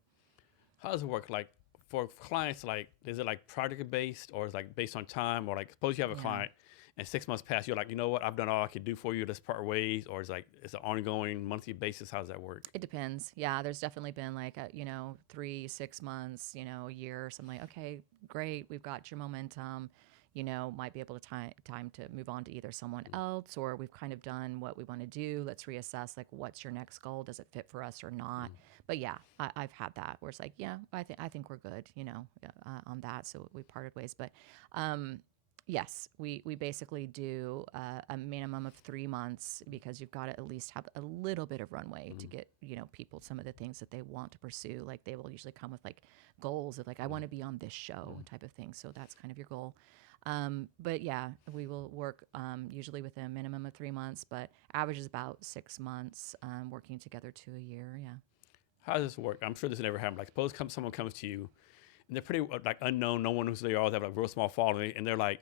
how does it work? Like for clients, like is it like project based, or is it like based on time, or like suppose you have a client and 6 months pass, you're like, you know what, I've done all I could do for you. Let's part ways, or it's like it's an ongoing monthly basis. How does that work? It depends. Yeah, there's definitely been like a, 3, 6 months, a year or something like, okay, great, we've got your momentum, might be able to time to move on to either someone else, or we've kind of done what we want to do. Let's reassess, like, what's your next goal? Does it fit for us or not? But yeah, I've had that where it's like, yeah, I think we're good, on that. So we parted ways. But yes, we basically do a minimum of 3 months, because you've got to at least have a little bit of runway to get, people some of the things that they want to pursue. Like, they will usually come with like goals of like, I want to be on this show type of thing. So that's kind of your goal. But yeah, we will work usually within a minimum of 3 months, but average is about 6 months, working together to a year. Yeah. How does this work? I'm sure this never happened. Like, suppose someone comes to you and they're pretty like unknown. No one knows who they are. They have like real small following, and they're like,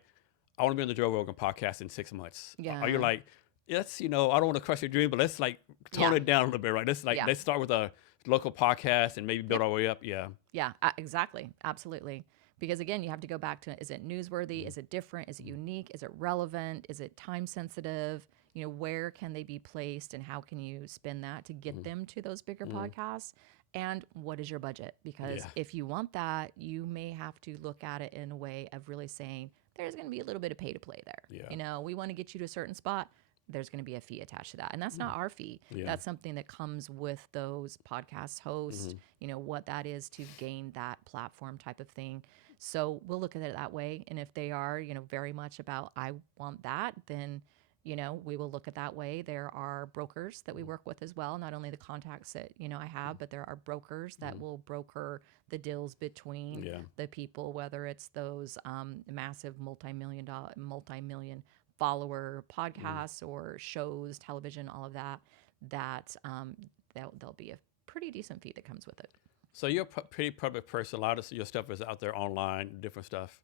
I want to be on the Joe Rogan podcast in 6 months. Yeah. Are you like, yes, I don't want to crush your dream, but let's like tone it down a little bit, right? Let's start with a local podcast and maybe build our way up. Yeah. Yeah, exactly. Absolutely. Because again, you have to go back to, is it newsworthy? Is it different? Is it unique? Is it relevant? Is it time sensitive? Where can they be placed, and how can you spin that to get them to those bigger podcasts? And what is your budget? Because if you want that, you may have to look at it in a way of really saying, there's going to be a little bit of pay to play there. Yeah. We want to get you to a certain spot. There's going to be a fee attached to that. And that's not our fee. Yeah. That's something that comes with those podcast hosts, what that is to gain that platform type of thing. So we'll look at it that way. And if they are, very much about, I want that, then, we will look at that way. There are brokers that we work with as well. Not only the contacts that, I have, but there are brokers that will broker the deals between the people, whether it's those massive multi-million follower podcasts or shows, television, all of that, there'll be a pretty decent fee that comes with it. So you're a pretty public person. A lot of your stuff is out there online, different stuff.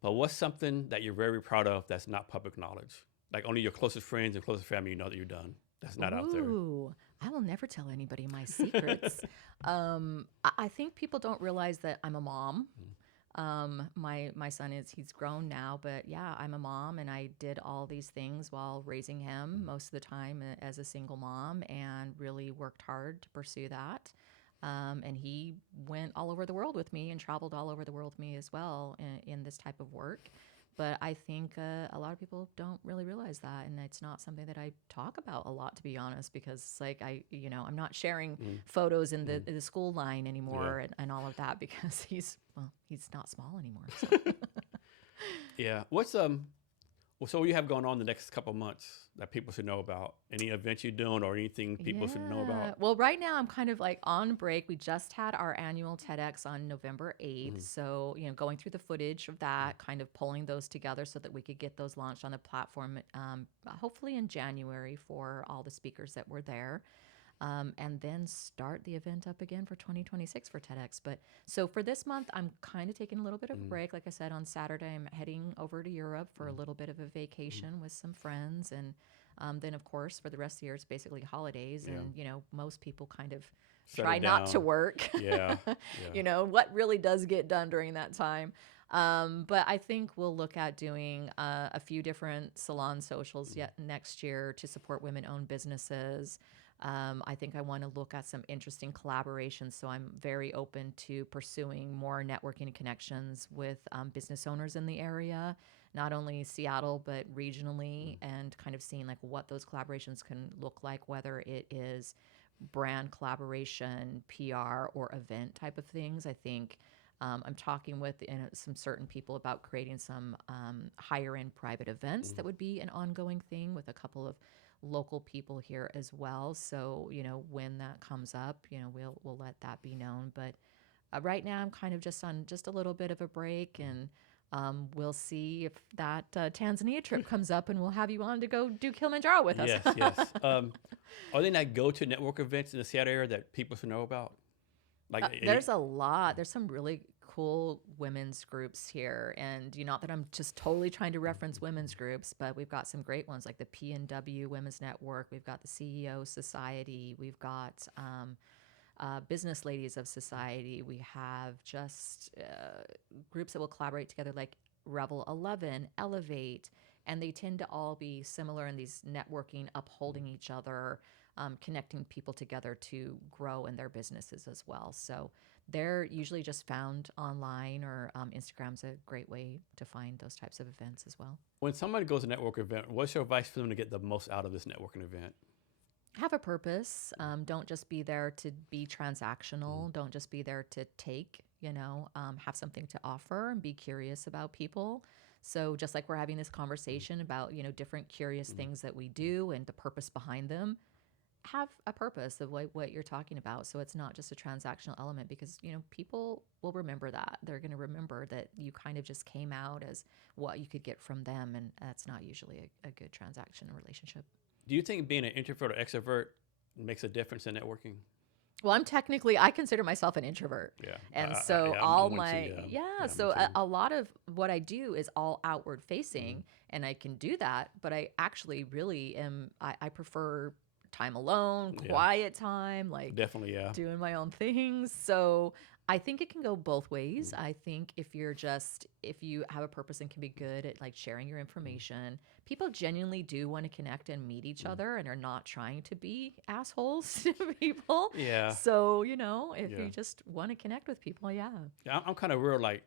But what's something that you're very proud of that's not public knowledge? Like only your closest friends and closest family know that you've done. That's not out there. Ooh, I will never tell anybody my secrets. I think people don't realize that I'm a mom. My son he's grown now, but yeah, I'm a mom, and I did all these things while raising him most of the time as a single mom, and really worked hard to pursue that. And he went all over the world with me and traveled all over the world with me as well in this type of work. But I think a lot of people don't really realize that, and it's not something that I talk about a lot, to be honest, because it's like I'm not sharing photos in the school line anymore and all of that, because he's not small anymore. So. Yeah. So what you have going on the next couple of months that people should know about? Any events you're doing or anything people should know about? Well, right now I'm kind of like on break. We just had our annual TEDx on November 8th. So, going through the footage of that, kind of pulling those together so that we could get those launched on the platform, hopefully in January for all the speakers that were there. And then start the event up again for 2026 for TEDx. But so for this month, I'm kind of taking a little bit of a break. Like I said, on Saturday, I'm heading over to Europe for a little bit of a vacation with some friends. And then, of course, for the rest of the year, it's basically holidays. Yeah. And, most people kind of Settle try not down. to work. Yeah. What really does get done during that time. But I think we'll look at doing a few different salon socials yet next year to support women-owned businesses. I think I want to look at some interesting collaborations. So I'm very open to pursuing more networking connections with business owners in the area, not only Seattle, but regionally, and kind of seeing like what those collaborations can look like, whether it is brand collaboration, PR, or event type of things. I think I'm talking with some certain people about creating some higher end private events that would be an ongoing thing with a couple of local people here as well. So, when that comes up, we'll let that be known. But right now I'm kind of just on just a little bit of a break, and we'll see if that Tanzania trip comes up, and we'll have you on to go do Kilimanjaro with us. Yes. Are there not go-to network events in the Seattle area that people should know about? Like there's a lot. There's some really cool women's groups here, and not that I'm just totally trying to reference women's groups, but we've got some great ones like the P&W Women's Network. We've got the CEO Society. We've got Business Ladies of Society. We have just groups that will collaborate together like Revel 11, Elevate, and they tend to all be similar in these networking, upholding each other, connecting people together to grow in their businesses as well. So they're usually just found online, or Instagram's a great way to find those types of events as well. When somebody goes to a network event, what's your advice for them to get the most out of this networking event? Have a purpose. Don't just be there to be transactional. Don't just be there to take, have something to offer and be curious about people. So just like we're having this conversation about, different curious things that we do and the purpose behind them, have a purpose of what you're talking about. So it's not just a transactional element, because, people will remember that. They're going to remember that you kind of just came out as what you could get from them. And that's not usually a good transaction or relationship. Do you think being an introvert or extrovert makes a difference in networking? Well, I consider myself an introvert. Yeah. And so a lot of what I do is all outward facing, and I can do that, but I actually really I prefer time alone, quiet time, like definitely, yeah, doing my own things. So I think it can go both ways. I think if you have a purpose and can be good at like sharing your information, people genuinely do want to connect and meet each other and are not trying to be assholes to people. Yeah. So, if you just want to connect with people, yeah. I'm kind of real like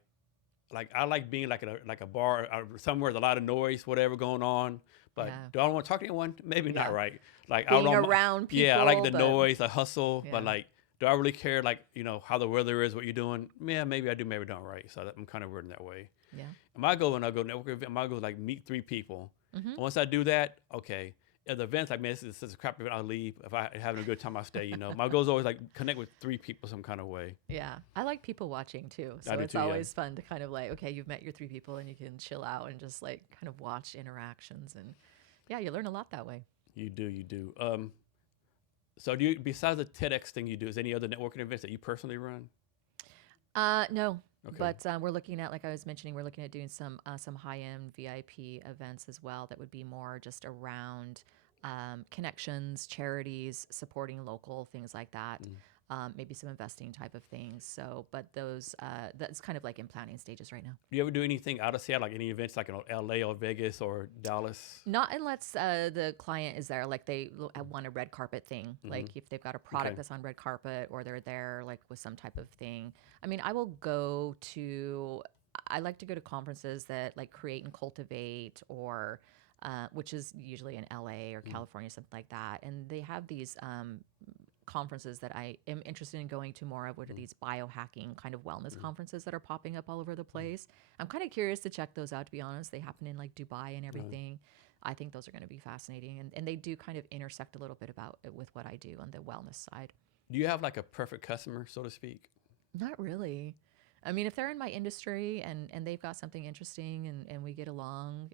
I like being like a bar somewhere with a lot of noise, whatever going on. But do I want to talk to anyone? Maybe not, right? Like being around people. Yeah, I like the noise, the hustle, but like, do I really care, like, how the weather is, what you're doing? Yeah, maybe I do, maybe I don't, right? So I'm kind of weird in that way. Yeah. When I go network event, my goal is like meet 3 people. And once I do that, okay. At the events, like, man, this is a crap event, I'll leave. If I'm having a good time, I'll stay, My goal is always like connect with 3 people some kind of way. Yeah. I like people watching too. So it's always fun to kind of like, okay, you've met your 3 people and you can chill out and just like kind of watch interactions. And yeah, you learn a lot that way. You do. So do you, besides the TEDx thing you do, is there any other networking events that you personally run? No. Okay. But we're looking at, like I was mentioning, we're looking at doing some high-end VIP events as well that would be more just around connections, charities, supporting local, things like that. Maybe some investing type of things. So, but that's kind of like in planning stages right now. Do you ever do anything out of Seattle, like any events like in LA or Vegas or Dallas? Not unless the client is there, like they want a red carpet thing. Like if they've got a product that's on red carpet, or they're there like with some type of thing. I mean, I like to go to conferences that like create and cultivate, or which is usually in LA or California, something like that. And they have these conferences that I am interested in going to more of, what are these biohacking kind of wellness conferences that are popping up all over the place. I'm kind of curious to check those out, to be honest. They happen in like Dubai and everything. I think those are going to be fascinating. And they do kind of intersect a little bit with what I do on the wellness side. Do you have like a perfect customer, so to speak? Not really. I mean, if they're in my industry and they've got something interesting and we get along,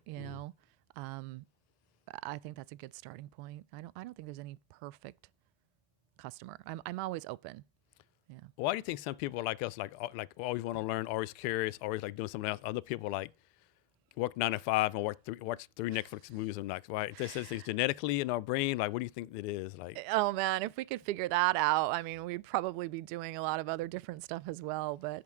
I think that's a good starting point. I don't think there's any perfect customer. I'm always open. Yeah. Why do you think some people like us, like always want to learn, always curious, always like doing something else? Other people like work 9 to 5 and watch 3 Netflix movies a night. Why? This is genetically in our brain. Like, what do you think it is? Like, oh man, if we could figure that out, I mean, we'd probably be doing a lot of other different stuff as well. But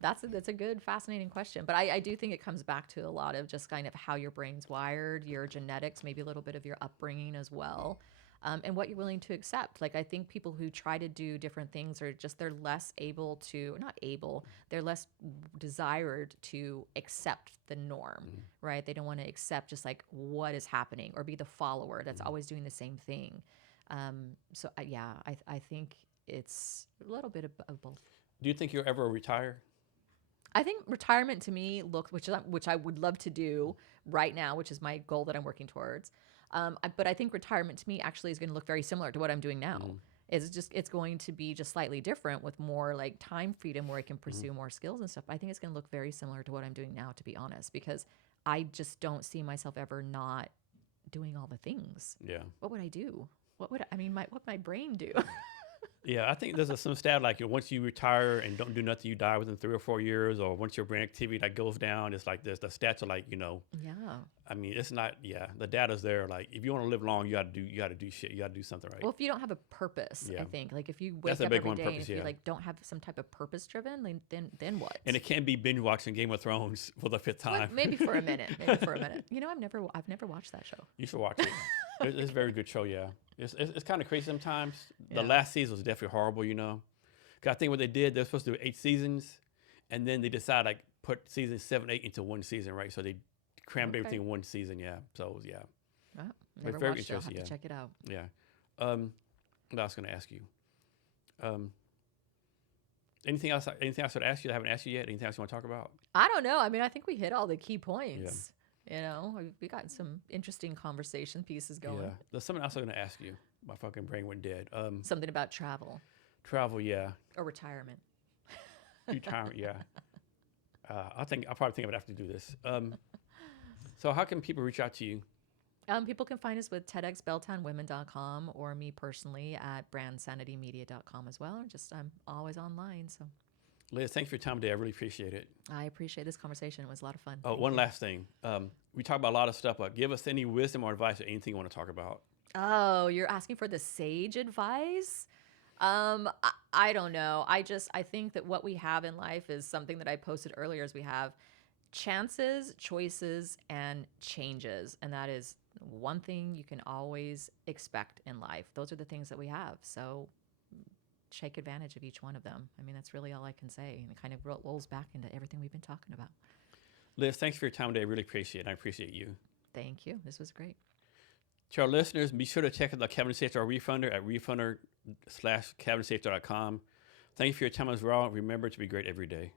that's a good, fascinating question. But I do think it comes back to a lot of just kind of how your brain's wired, your genetics, maybe a little bit of your upbringing as well. And what you're willing to accept. Like, I think people who try to do different things they're less they're less desired to accept the norm, right? They don't want to accept just like what is happening, or be the follower that's always doing the same thing. I think it's a little bit of both. Do you think you'll ever retire? I think retirement to me which I would love to do right now, which is my goal that I'm working towards. But I think retirement to me actually is going to look very similar to what I'm doing now. It's going to be just slightly different with more like time freedom, where I can pursue more skills and stuff. I think it's going to look very similar to what I'm doing now, to be honest, because I just don't see myself ever not doing all the things. Yeah. What would I do? What would my brain do? Yeah, I think there's some stat like once you retire and don't do nothing, you die within 3 or 4 years, or once your brain activity like goes down, it's like this. The stats are like Yeah. I mean, it's not. Yeah, the data's there. Like if you want to live long, you got to do shit. You got to do something right. Well, if you don't have a purpose, I Yeah, think like if you that's wake a up big every one. day and Purpose. if you Yeah, like don't have some type of purpose driven, then what? and it can't be binge watching Game of Thrones for the fifth Well, time. maybe for a minute. Maybe for a minute. You know, I've never watched that show. You should watch it. It's a very good show. Yeah, it's kind of crazy sometimes. The Yeah. last season was definitely horrible. 'Cause I think what they did, they're supposed to do 8 seasons, and then they decided like put season 7, 8 into one season, right? So they crammed Okay. everything in one season. Yeah. So yeah, Oh, never very watched it. I'll have interesting, to yeah. check it out. yeah. What I was going to ask you. Um, anything else? Anything else I should ask you that I haven't asked you yet? Anything else you want to talk about? I don't know. I mean, I think we hit all the key points. You know, we got some interesting conversation pieces going. Yeah. There's something else I'm going to ask you. My fucking brain went dead. Something about travel Travel. Yeah. or retirement. Retirement. Yeah. I'll probably think of it after we do this. So how can people reach out to you? People can find us with TEDxBelltownWomen.com or me personally at brandsanitymedia.com as well. I'm always online, so Liz, thanks for your time today. I really appreciate it. I appreciate this conversation. It was a lot of fun. Oh, Thank one you. last thing. We talk about a lot of stuff, but give us any wisdom or advice or anything you want to talk about. Oh, you're asking for the sage advice? I don't know. I think that what we have in life is something that I posted earlier is we have chances, choices, and changes. And that is one thing you can always expect in life. Those are the things that we have. So take advantage of each one of them. I mean, that's really all I can say. And it kind of rolls back into everything we've been talking about. Liz, thanks for your time today. I really appreciate it. I appreciate you. Thank you. This was great. To our listeners, be sure to check out the Cavness HR Refunder at refunder.com/CavnessHR.com. Thank you for your time as well. Remember to be great every day.